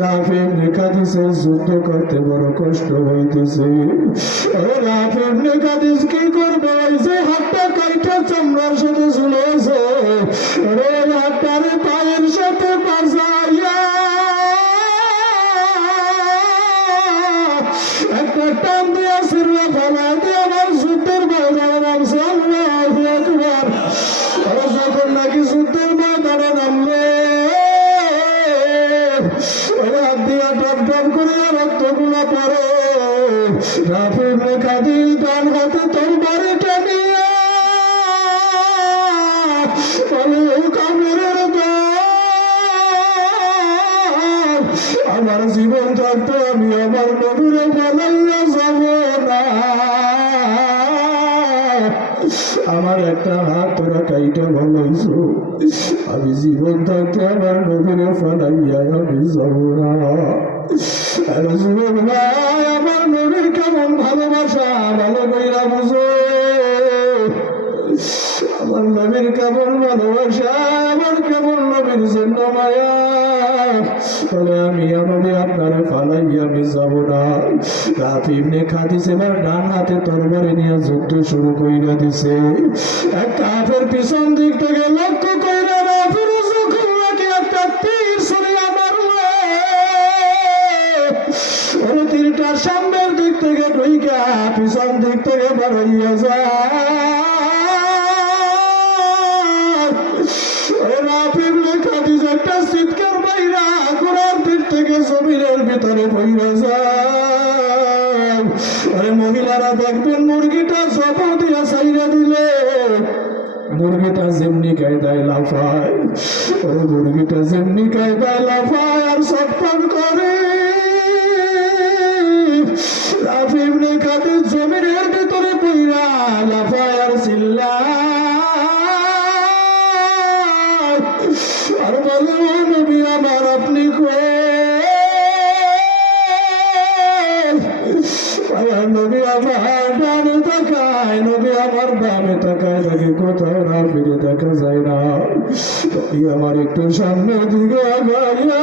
রাফি ইবনে খাদিজের যুদ্ধ করতে বড় কষ্ট হইতেছে রাফি ইবনে খাদিজ কি করবে ওই যে হাতটা কাইটা চামড়ার সাথে ঝুলেছে ওরে হাতটারে পায়ের সাথে বাজাইয়া একটা টান দিয়ে সিরলা ফেলা দিয়ে আমার যুদ্ধের ময়দানে নামছে আল্লাহু আকবার যখন নাকি যুদ্ধের ময়দানে নামলে হাত দিয়া টপ টপ করে রক্তগুলো পড়ে রাফি ইবনে খাদিজ ডান হাতে তরবারিটা নিয়ে বলে কাফেরের দল আমার জীবন থাকতে আমি আমার নবীরে বলাইয়া যাব না আমার একটা হাত তোরা কাইটা ভালোইছো আমি জীবন থাকতে আমার নবীরে ফলাইয়া আমি যাব না আর জীবন ভাই আমার নবীর কেমন ভালোবাসা ভালো কইরা বুঝো আমার নবীর কেমন ভালোবাসা আমার কেমন নবীর জন্য মায়া বলে আমি আমাদের আপনারে ফালাইয়া আমি যাব না রাফি ইবনে খাদিজ এবার ডান হাতে তরবারি নিয়ে যুদ্ধ শুরু কইরা দিছে এক কাফের পিছন দিক থেকে লক্ষ্য কইরা রাফির যখন নাকি একটা তীর ছুঁড়িয়া মারলো ওই তীরটা সামনের দিক থেকে ঢুইকা পিছন দিক থেকে বার হইয়া যায় রাফি ইবনে খাদিজ একটা চিৎকার বাইরা ঘোড়ার পিঠ থেকে জমিনের ভিতরে পইরা যায় আরে মহিলারা দেখবেন মুরগিটা জব দিয়া ছাইরা দিলে মুরগিটা যেমনি কায়দায় লাফায় ওরে মুরগিটা যেমনি কায়দায় লাফায় আর ছটফট করে রাফি ইবনে খাদিজ জমিনের ভিতরে পইরা লাফায় আর চিল্লায় আর বলে নবী আমার আপনি নবী আমার ডানে তাকায় নবী আমার বামে তাকায় নাকি কোথাও না ফিরে দেখা যায় না নবী আমার একটু সামনের দিকে আগাইয়া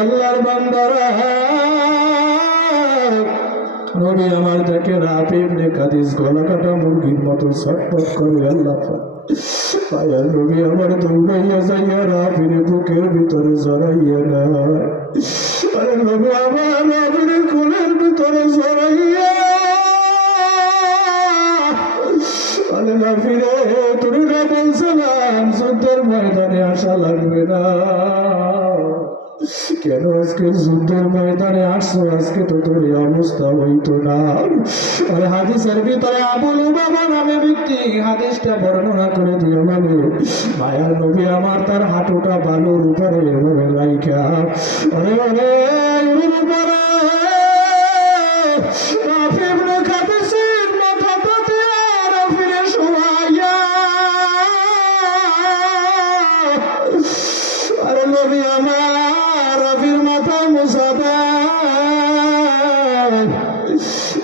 আল্লাহর বান্দারা নবী আমার দেখে রাফি ইবনে খাদিজ গলা কাটা মুরগির মতো ছটফট করে আল্লাহ পায়া নবী আমার দৌড়াইয়া যাইয়া রাফির বুকের ভিতরে জড়াইয়া না আরে নবী আমার রাফির কোলের ভিতরে জড়াইয়া আরে রাফিরে তুমি না বলছিলাম যুদ্ধের ময়দানে আসা লাগবে না কেন আজকে যুদ্ধের ময়দানে আসছো রাখছো আজকে তো তোর এই অবস্থা হইতো না। ওই হাদিসের ভিতরে আবুল বাবা নামে ব্যক্তি হাদিসটা বর্ণনা করে দিয়ে বলে, মায়ার নবী আমার তার হাঁটুটা বালুর উপরে এভাবে রাইখা ওরে ওরে এর উপরে রাফি ইবনে খাদিসের মাথাটাতে আর ফিরে শোয়াইয়া আরে নবী আমার রাফির মাথা মুছা দেয়।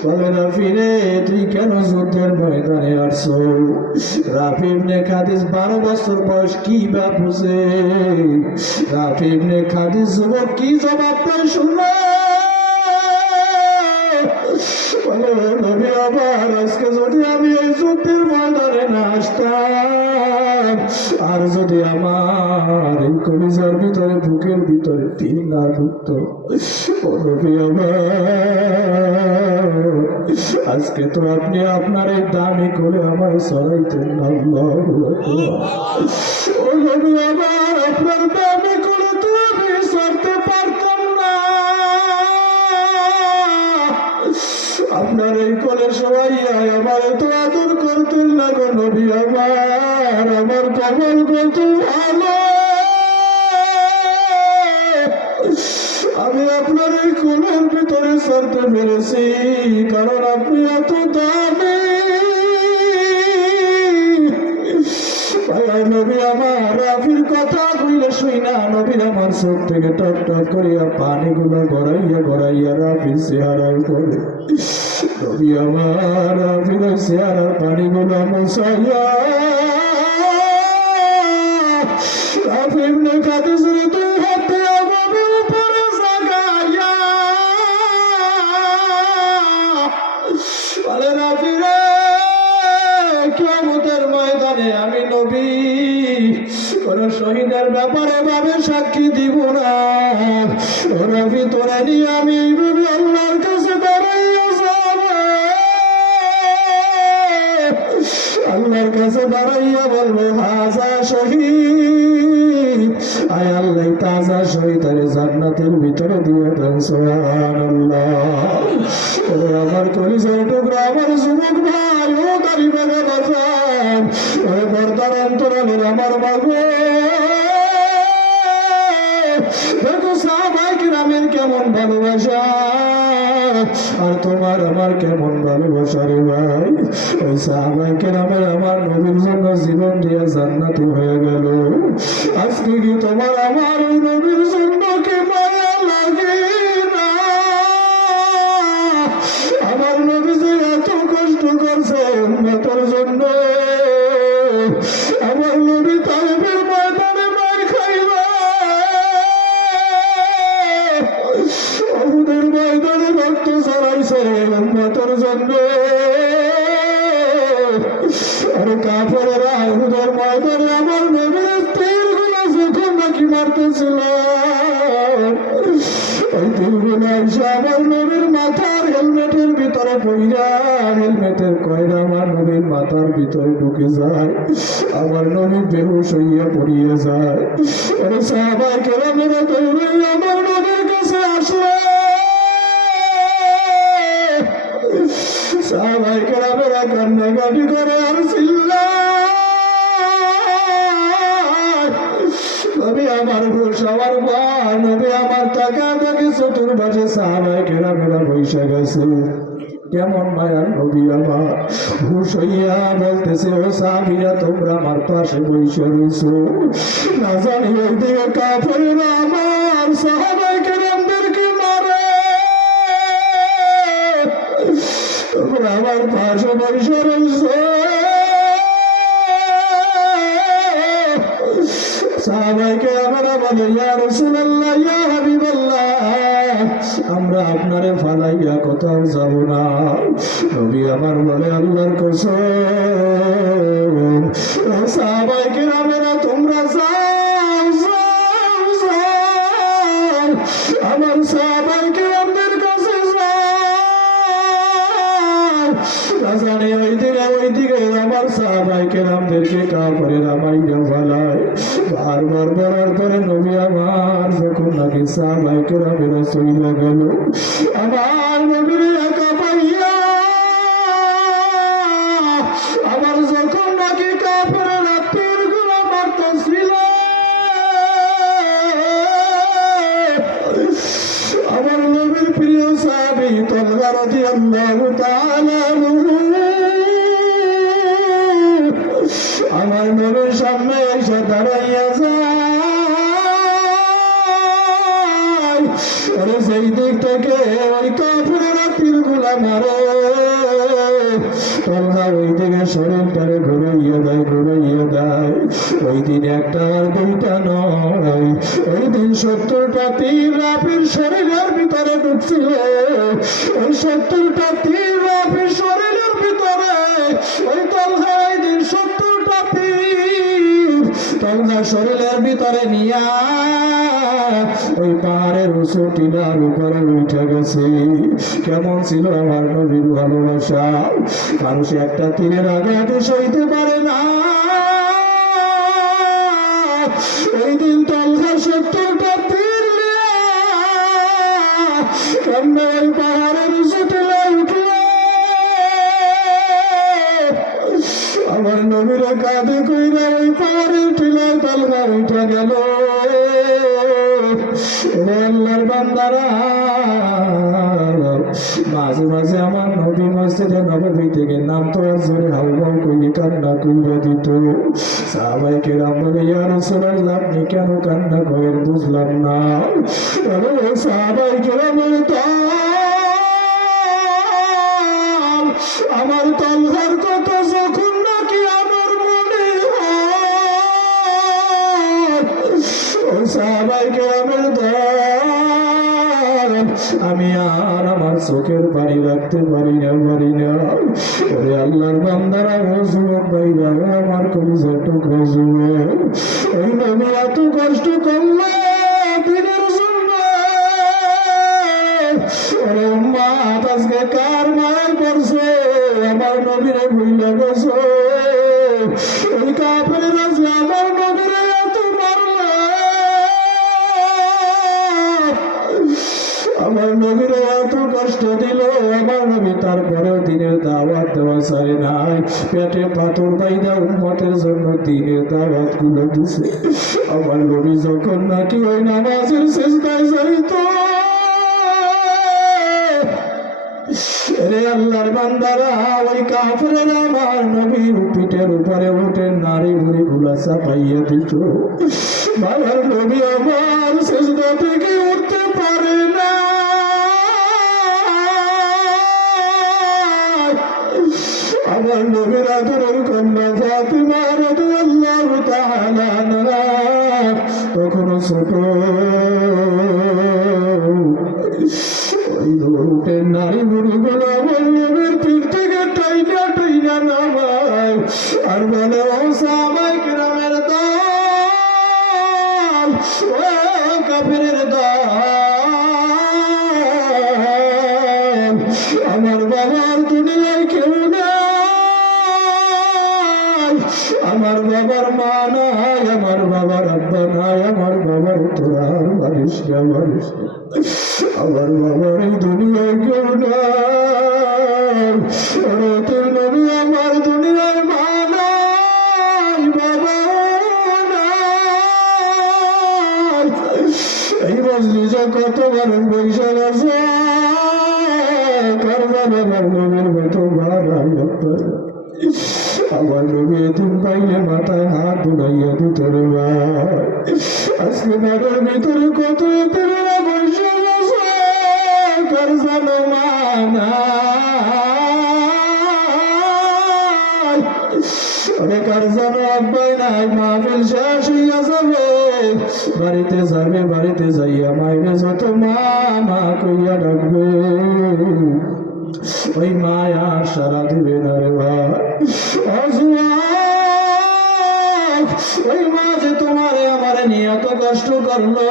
বলে রাফি রে তুই কেন যুদ্ধের ময়দানে আসছো? রাফি ইবনে খাদিস 12 বছর বয়স, কি বা বুঝে? রাফি ইবনে খাদিস যুবক কি জবাব দেয় শুনলে? বলে নবী আমার আজকে যদি আমি এই যুদ্ধের ময়দানে না আসতাম, আর যদি আমার এই কলিজার ভিতরে বুকের ভিতরে তীর না ঢুকতো, ও নবী আমার আজকে তো আপনি আপনার এই দামি করে আমার সরাইতেন না। আল্লাহু আকবার। ও নবী আমার আপনার দামি করে তো আমি সরতে পারতাম না। আপনার এই কোলে সবাইয়া আমার তো আদর করতেন না গো নবী আমার কবল কত ভালো। আমি আপনার এই কোলের ভিতরে সরতে পেরেছি কারণ আপনি এত দামি। নবী আমার রাফির কথা কইলে শুই না, নবীর আমার চোখ থেকে টপ টপ করিয়া পানিগুলো গড়াইয়া গড়াইয়া রাফির চেহারায় পড়ে। নবী আমার রাফির চেহারার পানিগুলো মুছাইয়া রাফি ইবনে খাদিসের দুই হাতে আমার উপরে জাগাইয়া বলে রাফি রে কিয়ামতের ময়দানে আমি নবী কোন শহীদের ব্যাপারে ভাবে সাক্ষী দিব না। ও রাফি তোরে নিয়ে আমি এইভাবে আল্লাহর কাছে দাঁড়াইয়া যাব। আল্লাহর কাছে দাঁড়াইয়া বলবো হাজা শহীদ, আয় আল্লাহ তাজা শহীদ আরে জান্নাতের ভিতরে দিয়ে দেন। সুবহানাল্লাহ। ওরে আমার কলিজার টুকরা আমার যুবক ভাই, ও দাড়ি বাঁধা বাজান, ওরে পর্দার অন্তরালের আমার বাবু, দেখো সাহাবায়ে কেরামের কেমন ভালোবাসা আর তোমার আমার কেমন ভালোবাসা রে ভাই। ওই সাহাবায়ে কেরামের আমার নবীর জন্য জীবন দিয়ে জান্নাতি হয়ে গেল। আজকে কি তোমার আমার ওই নবীর জন্য কি মায়া লাগে না? আমার নবী যে এত কষ্ট করছে উম্মতের জন্য, আমার নবী তায়েফের ময়দানে মার খাইল, উহুদের ময়দানে রক্ত ঝরাইছে উম্মতের জন্য। আর কাফেরেরা উহুদের ময়দানে আমার নবীর তীরগুলো যখন নাকি মারতেছিল, ওই তীরগুলো এসে আমার নবীর মাথার হেলমেটের ভিতরে পড়িয়া হেলমেটের কয়রা আমার নবীর মাথার ভিতরে ঢুকে যায়, আমার নবী বেহুশ হইয়া পড়িয়ে যায়। আরে সাহাবায়ে কেরামেরা দৌড়ে আমার নবীর কাছে আসলে, সাহাবায়ে কেরামেরা কান্নাকাটি করে আর চিল্লায়, নবী আমার হুশ আমার ভয়, নবী আমার টাকা থেকে চতুর্পাশে সাহাবায়ে কেরামেরা বৈশা গেছে। কেমন মায়ার নবী আমার হুশ হইয়া বলতেছে, ও সাহাবীরা তোমরা আমার পাশে বৈশা রইছো, না জানি ওইদিকে কাফেররা আমার সাহাবায়ে কেরামদেরকে মারে, তোমরা আমার পাশে বৈশা রইছো। সাহাবায়ে কেরামেরা বলে, ইয়া রাসূলুল্লাহ, ইয়া হাবিবাল্লাহ, আমরা আপনারে ফালাইয়া কোথাও যাব না। নবী আমার বলে, আল্লাহর কসম, সাহাবায়ে কেরামেরা তোমরা যাও যাও যাও, আমার সাহাবায়ে কেরামদের কাছে যাও, না জানি ওইদিকে আমার সাহাবায়ে কেরামদের তাদেরকে কাফেরেরা মাইরা ফেলায়। বারবার বলার পরে নবী আমার যখন নাকি সাহাবায়ে কেরামেরা চইলা গেল, আমার নবীর একা পাইয়া আমার যখন নাকি কাফেরেরা তীরগুলো মারতেছিল, আমার নবীর প্রিয় সাহাবী তালহা রাদিয়াল্লাহু তাআলা আমার নবীর সামনে এসে দাঁড়াইয়া যায়। আরে সেই দিক থেকে ওই কাফেরেরা তীরগুলা মারে, তালহা ওই দিকে শরীরটারে ঘুরাইয়া দেয়। ওই দিন একটা আর দুইটা নয়, ওই দিন 70টা তীর রাফির শরীরের ভিতরে ঢুকছিল। ওই 70টা তীর রাফির শরীরের ভিতরে ওই তালহা ওই দিন 70টা তীর তালহা শরীরের ভিতরে নিয়া ওই পাহাড়ের উঁচু টিলার উপরে উঠে গেছে। কেমন ছিল আমার নবীর ভালোবাসা! মানুষ একটা তীরের আঘাতে সইতে পারে না। ওই দিন তালহা 70টা তীর কেমনে ওই পাহাড়ের উঁচু টিলায় উঠল। আমার নবীরা কাঁধে কইরা ওই পাহাড়ের টিলায় তালহা উঠে গেল। আল্লাহর বান্দারা, মাঝে মাঝে আমার নবী মসজিদে নববী থেকে নামতো আর জোরে হাউমাউ কইরে কান্না কইরা দিত। সাহাবায়ে কেরাম বলে, ইয়া রাসূলুল্লাহ, আপনি কেন কান্না করেন বুঝলাম না। সাহাবায়ে কেরাম বলতো, আমার তালহার কথা যখন নাকি আমার মনে হয়, ওই সাহাবায়ে কেরামের দল আমি আর আমার চোখের পানি রাখতে পারি না। ওরে আল্লাহর বান্দারা, ও যুবক ভাইরা, আমার কলিজার টুকরো যুবক, ওই নবী এত কষ্ট করলো দিনের জন্য। ওরে মা, আজকে কার মায়ের পড়ছে আমার নবীরে ভুইলা গেছে। ওই কাফেরেরা যে আমার নবীরে এত মারলো, আমার নবীরে এত কষ্ট দিল, আমার নবী তারপরেও দিনের দাওয়াত দেওয়া চায় নাই। পেটে পাথর বাইদা উম্মতের জন্য দিনের দাওয়াত গুলো দিছে। আমার নবী যখন নাকি ওই নামাজের সিজদায় যাইতো, রে আল্লাহর বান্দারা, ওই কাফেরেরা আমার নবীর পিঠের উপরে উঠে নারী ভুড়ি গুলা চাপাইয়া দিত। আমার নবী আমার সিজদা থেকে উঠতে পারে না। আমার নবীর আদরের কন্যা ফাতিমা রাদিয়াল্লাহু তাআলা আনহা তখনও ছোট। ওই উঠে নারী বুড়ি গুলো আমার নবীর পিঠ থেকে টাইনা নামায় আর বলে, ও সাহাবায়ে কেরামের দল, ও কাফেরের দল, আমার বাবার দুনিয়ায় কেউ নাই, আমার বাবার মা নাই, আমার বাবার আব্বা নাই, আমার বাবার তোরার বারিশ না। আমার বাবার এই দুনিয়ায় কেউ নাই। তোর নবী আমার দুনিয়ায় মা নাই, বাবা নাই। এই মজলিসে কত মানুষ বৈশা গেছে, কারণ আমার নবীর মতো মা নাই। আমার নবী এদিন পাইলে মাথায় হাত বুলাইয়া দিত রে ভাই। আজকে মাঠের ভিতরে কত এতিমেরা বসে গেছে, কার জানো মা নাই, কার জানো আব্বাই নাই। মাহফিল শেষ হইয়া যাবে, বাড়িতে যাইয়া মাইরে যত মা মা কইয়া ডাকবে, ওই মায়া সারা দিবে না রে ভাই। ওই মা যে তোমারে আমারে নিয়ে এত কষ্ট করলো,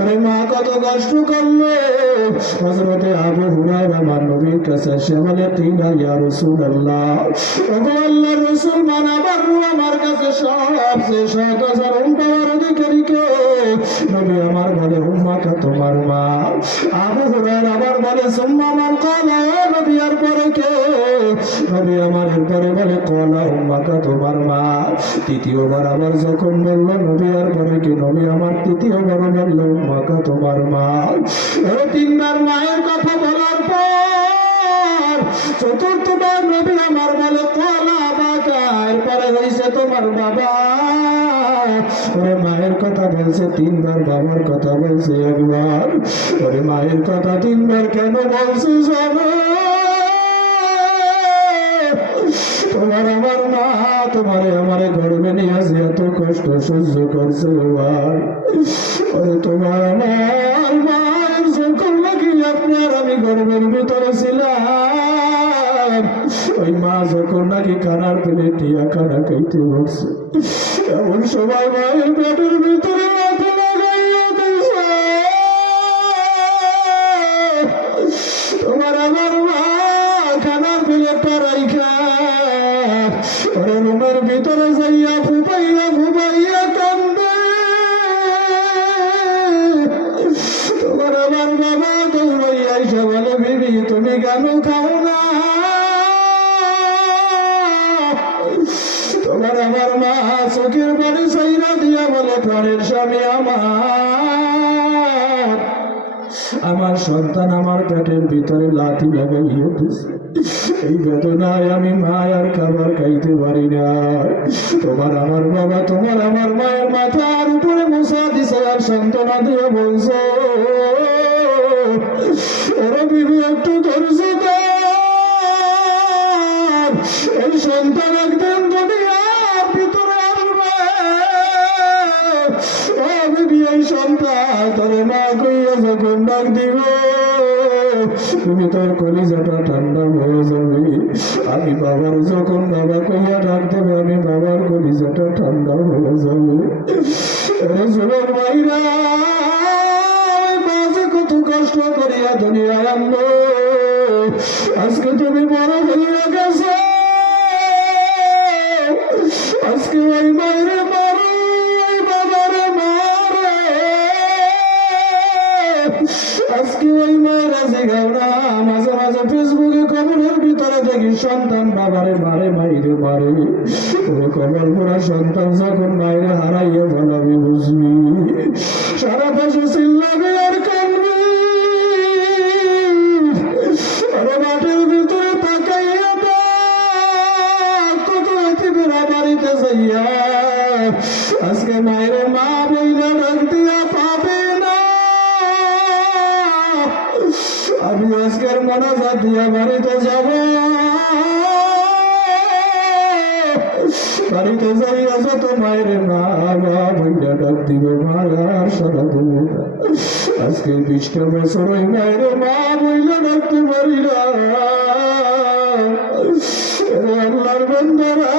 আরে মা কত কষ্ট করলো। হযরতে আবু হুরায়রা আমার নবীর কাছে এসে বলে, তিনা ইয়া রাসূলুল্লাহ, ওগো আল্লাহর রাসূল, মানাবার আমার কাছে সবচেয়ে সৎ আচরণ পাওয়ার অধিকারী কে? নবী আমার বলে, উম্মাকা, তোমার মা। আবু হুরায়রা আবার বলে, সুম্মা মান? ক্বালা, নবী আর পরে কে? নবী আমার এরপরে বলে, ক্বালা উম্মাকা, তোমার মা। তৃতীয়বার আবার যখন বলল নবী আর পরে কে, নবী আমার তৃতীয়বার বলল, উম্মাকা, তোমার মা। এই তিনবার মায়ের কথা বলার পর চতুর্থবার নবী আমার বলে, ক্বালা আবাকা, এরপরে হইছে তোমার বাবা। ওরে মায়ের কথা বলছে তিনবার, বাবার কথা বলছে একবার। ওরে মায়ের কথা তিনবার কেন বলছে জানো? তোমার আমার মা তোমারে আমারে গর্বে নিয়ে আসে এত কষ্ট সহ্য করছে ভাই। ওরে তোমার আমার মায়ের যখন নাকি আপনার আমি গর্বের ভিতরে ছিলাম, ওই মা যখন নাকি কানার পেলে টিয়া কানা খাইতে বসছে, এমন সময় মায়ের পেটের ভিতরে মাথা লাগাইয়া দিছে। তোমার আমার মা খানার প্লেটটা রাইখা ওরে রুমের ভিতরে যাইয়া ফুপাইয়া ফুপাইয়া কান্দে। তোমার আমার বাবা দৌড়াইয়া এসে বলে, বিবি তুমি কেন খাও না? তোমার আমার মা চোখের পানি চাইরা দিয়া বলে, প্রাণের স্বামী আমার সন্তান আমার পেটের ভিতরে লাথি লাগাইয়া দিছে। এই বেদনায় আমি মা আর খাবার খাইতে পারি না। তোমার আমার বাবা তোমার আমার মায়ের মাথার উপরে মশা দিছে আর সান্ত্বনা দিয়ে বলছো, ওরা বিবি একটু ধৈর্য ধর, এই সন্তান একদিন দুনিয়ার ভিতরে আসবে। ও বিবি, এই সন্তান তোরে মা কইয়া যখন ডাক দিব, তুমি তোর কলিজাটা ঠান্ডা হয়ে যাবে। আমি বাবার যখন বাবা কইয়া ডাক দেবে, আমি বাবার কলিজাটা ঠান্ডা হয়ে যাবে। যুবক ভাইরা, মাঝে কত কষ্ট করিয়া দুনিয়ায় আনলো, আজকে তুমি বড় হইয়া গেছো। আজকে ওই মায়ের মারো, ওই বাবার মারে, আজকে ওই মায়েরা জিগাও না। মাঝে মাঝে ফেসবুকে কবরের ভিতরে দেখি সন্তান বাবারে মারে, মাইরে মারে। ওরে কবর পড়া সন্তান যখন মায়ের হারাইয়া বলাবি বুঝবি, সারা পাশে চিল্লাবি আর কানবি। আরে মাটির ভিতরে তাকাইয়া কত এতিমেরা বাড়িতে যাইয়া আজকে মায়ের মা বইলা ডাক দিয়া পাবে না। আমি আজকের মোনাজাত দিয়া বাড়িতে যাব, বাড়িতে যাইয়া যত মায়ের মা বইলা ডাক দিব, মায়ার সারা দেবে না। আজকে 20টা বছর ওই মায়ের মা বইলা ডাকতে পারি না। আল্লাহর বান্দারা,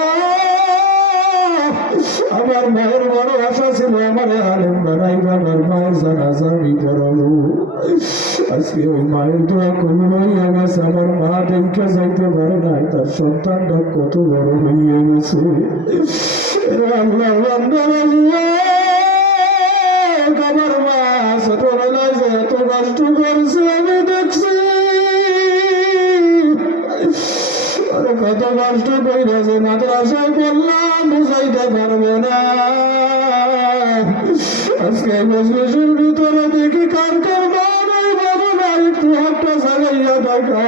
আমার মায়ের বড় আশা ছিল আমার আলেম বানাইবা, আমার মায়ের জানাজা আমি পড়াবো। আজকে ওই মায়ের দোয়া কবুল হইয়া গেছে। আমার মা দেখে যাইতে পারে নাই, তার সন্তানটা কত বড় হইয়া গেছে। আল্লাহর বান্দারা, আমার মা ছোটবেলায় যে এত কষ্ট করছে আমি দেখছি। কত কষ্ট কইরাছে, মাদ্রাসায় পড়লাম বুঝাইতে পারবে না। আজকে মজলিসের ভিতরে দেখি কার কার বাবাই বাবা না, একটু হাতটা সাজাইয়া দেখা।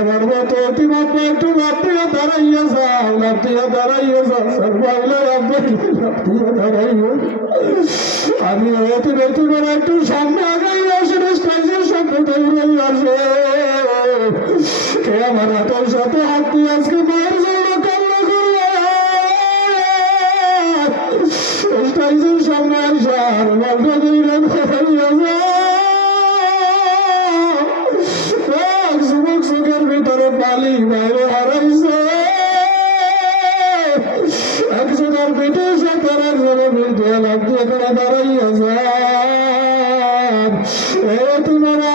আমার মতো অতিমাত্রা একটু লাফিয়া দাঁড়াইয়া যাও, লাফিয়া দাঁড়াইয়া যাও, সর্বাইলে লাফিয়া দাঁড়াইয়া। আমি হয়তো বেতু করে একটু সামনে আগাই আসে, স্টাইজের সামনে দৌড়ে আসে। কে আমার হাতের সাথে হাত দিয়ে আজকে মায়ের জন্য কান্না করবে, স্টাইজের সামনে আসা আর বলতে দৌড়ে দাঁড়াইয়া যায়। যুবক চোখের ভিতরে পালি বাইরে হারাইছে, একজনের পেটের সাথে এ তোমরা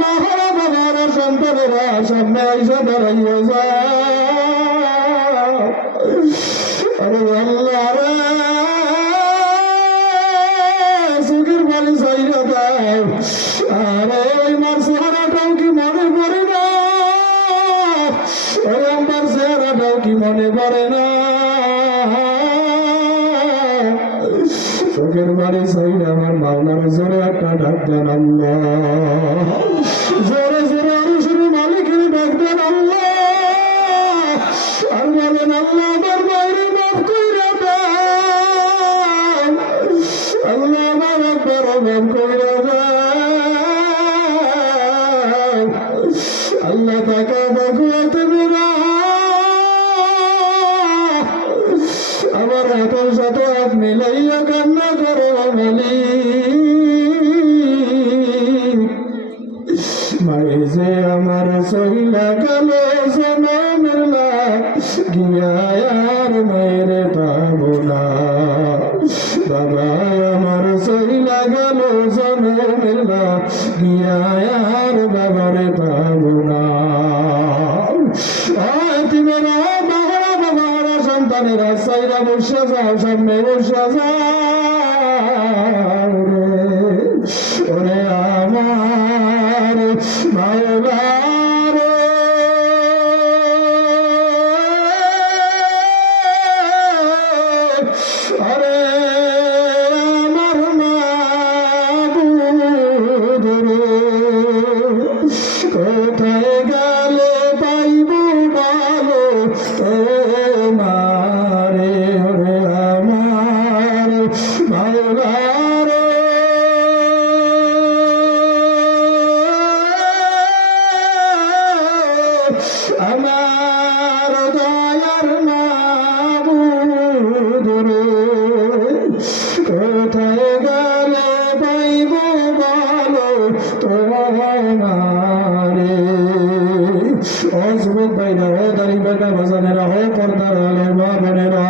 মহারা বাবারা সন্তানেরা সামনে আইসা দাঁড়াইয়া যাও। আরে আল্লাহ রে চোখের বাড়ি চাইরা দাও। আরে ওই মার চেহারাটাও কি মনে পড়ে না? ওই আমার চেহারাটাও কি মনে পড়ে না? চোখের বাড়ি চাইরা আমার মাওলার জোরে একটা ডাক দেন আল্লাহ। জোরে জোরে আরো শুরু মালিকের ডাক দেন আল্লাহ। আর বলেন আল্লাহ আমার বাইরে মাফ কইরা দেন। আল্লাহ আমার একবার মাফ কইরা দেন। আল্লাহ তাকে দেখো তুমি না আমার হাতের সাথে হাত মিলাইয়া কান্না করো মাই যে আমার সইলা গেল জনমের গিয়া আর মেরে পাবো না। বাবা আমার সইলা গেল জনমের গিয়া আর বাবারে পাবো না। তোমরা বাবারা বাবারা সন্তানেরা সাইরা বসে যাও, সামনে বসে যাও ওরে আমার মাওলার আরে আমার মাবুদ রে কোথায় গেলে পাইব ভালো তোমারে ওরে আমার মাওলার আমার দয়ার মাবুদ রে কোথায় গেলে পাইব ভালো তোমারে। ও যুবক ভাইরা, ও দাড়ি বেটা বাজানেরা, ও পর্দার আলে মা বোনেরা,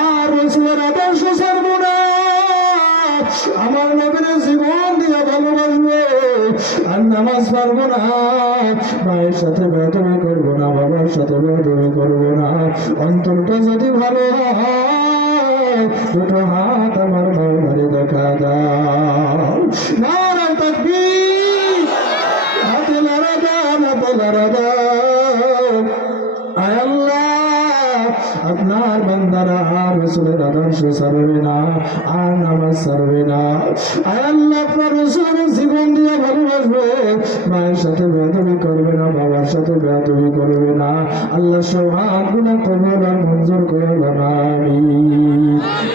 আর রসুলের আদর্শ ছাড়বো না। আমার নবীর জীবন দিয়ে ভালোবাসবো আর নামাজ পারবো না। মায়ের সাথে বেদমি করবো না, বাবার সাথে বেদমি করবো না। অন্তরটা যদি ভালো হয় দুটো হাত আমার মাওলারে দেখা দাও। নারায়ে তাকবীর, হাতে লড়া দাও, হাতে লড়া দাও। আয় আল্লাহ আপনার বান্দারা আর রাসূলের আদর্শ ছাড়বে না, আর নামাজ ছাড়বে না। আয় আল্লাহ আপনার রাসূলের জীবন দিয়ে ভালোবাসবে। মায়ের সাথে বেয়াদবি করবে না, বাবার সাথে বেয়াদবি করবে না। আল্লাহ সব গুনাহ কবুল আর মঞ্জুর করে দেন আমিন।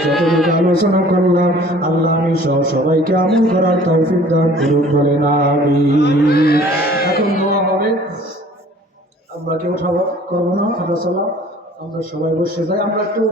যতটুকু আলোচনা করলাম আল্লাহ আমি সবাইকে আমল করার তৌফিক দান করুন, বলেন আমিন। এখন দোয়া হবে, আমরা কেউ উঠাবো করবো না, আমরা সবাই বসে যাই। আমরা একটু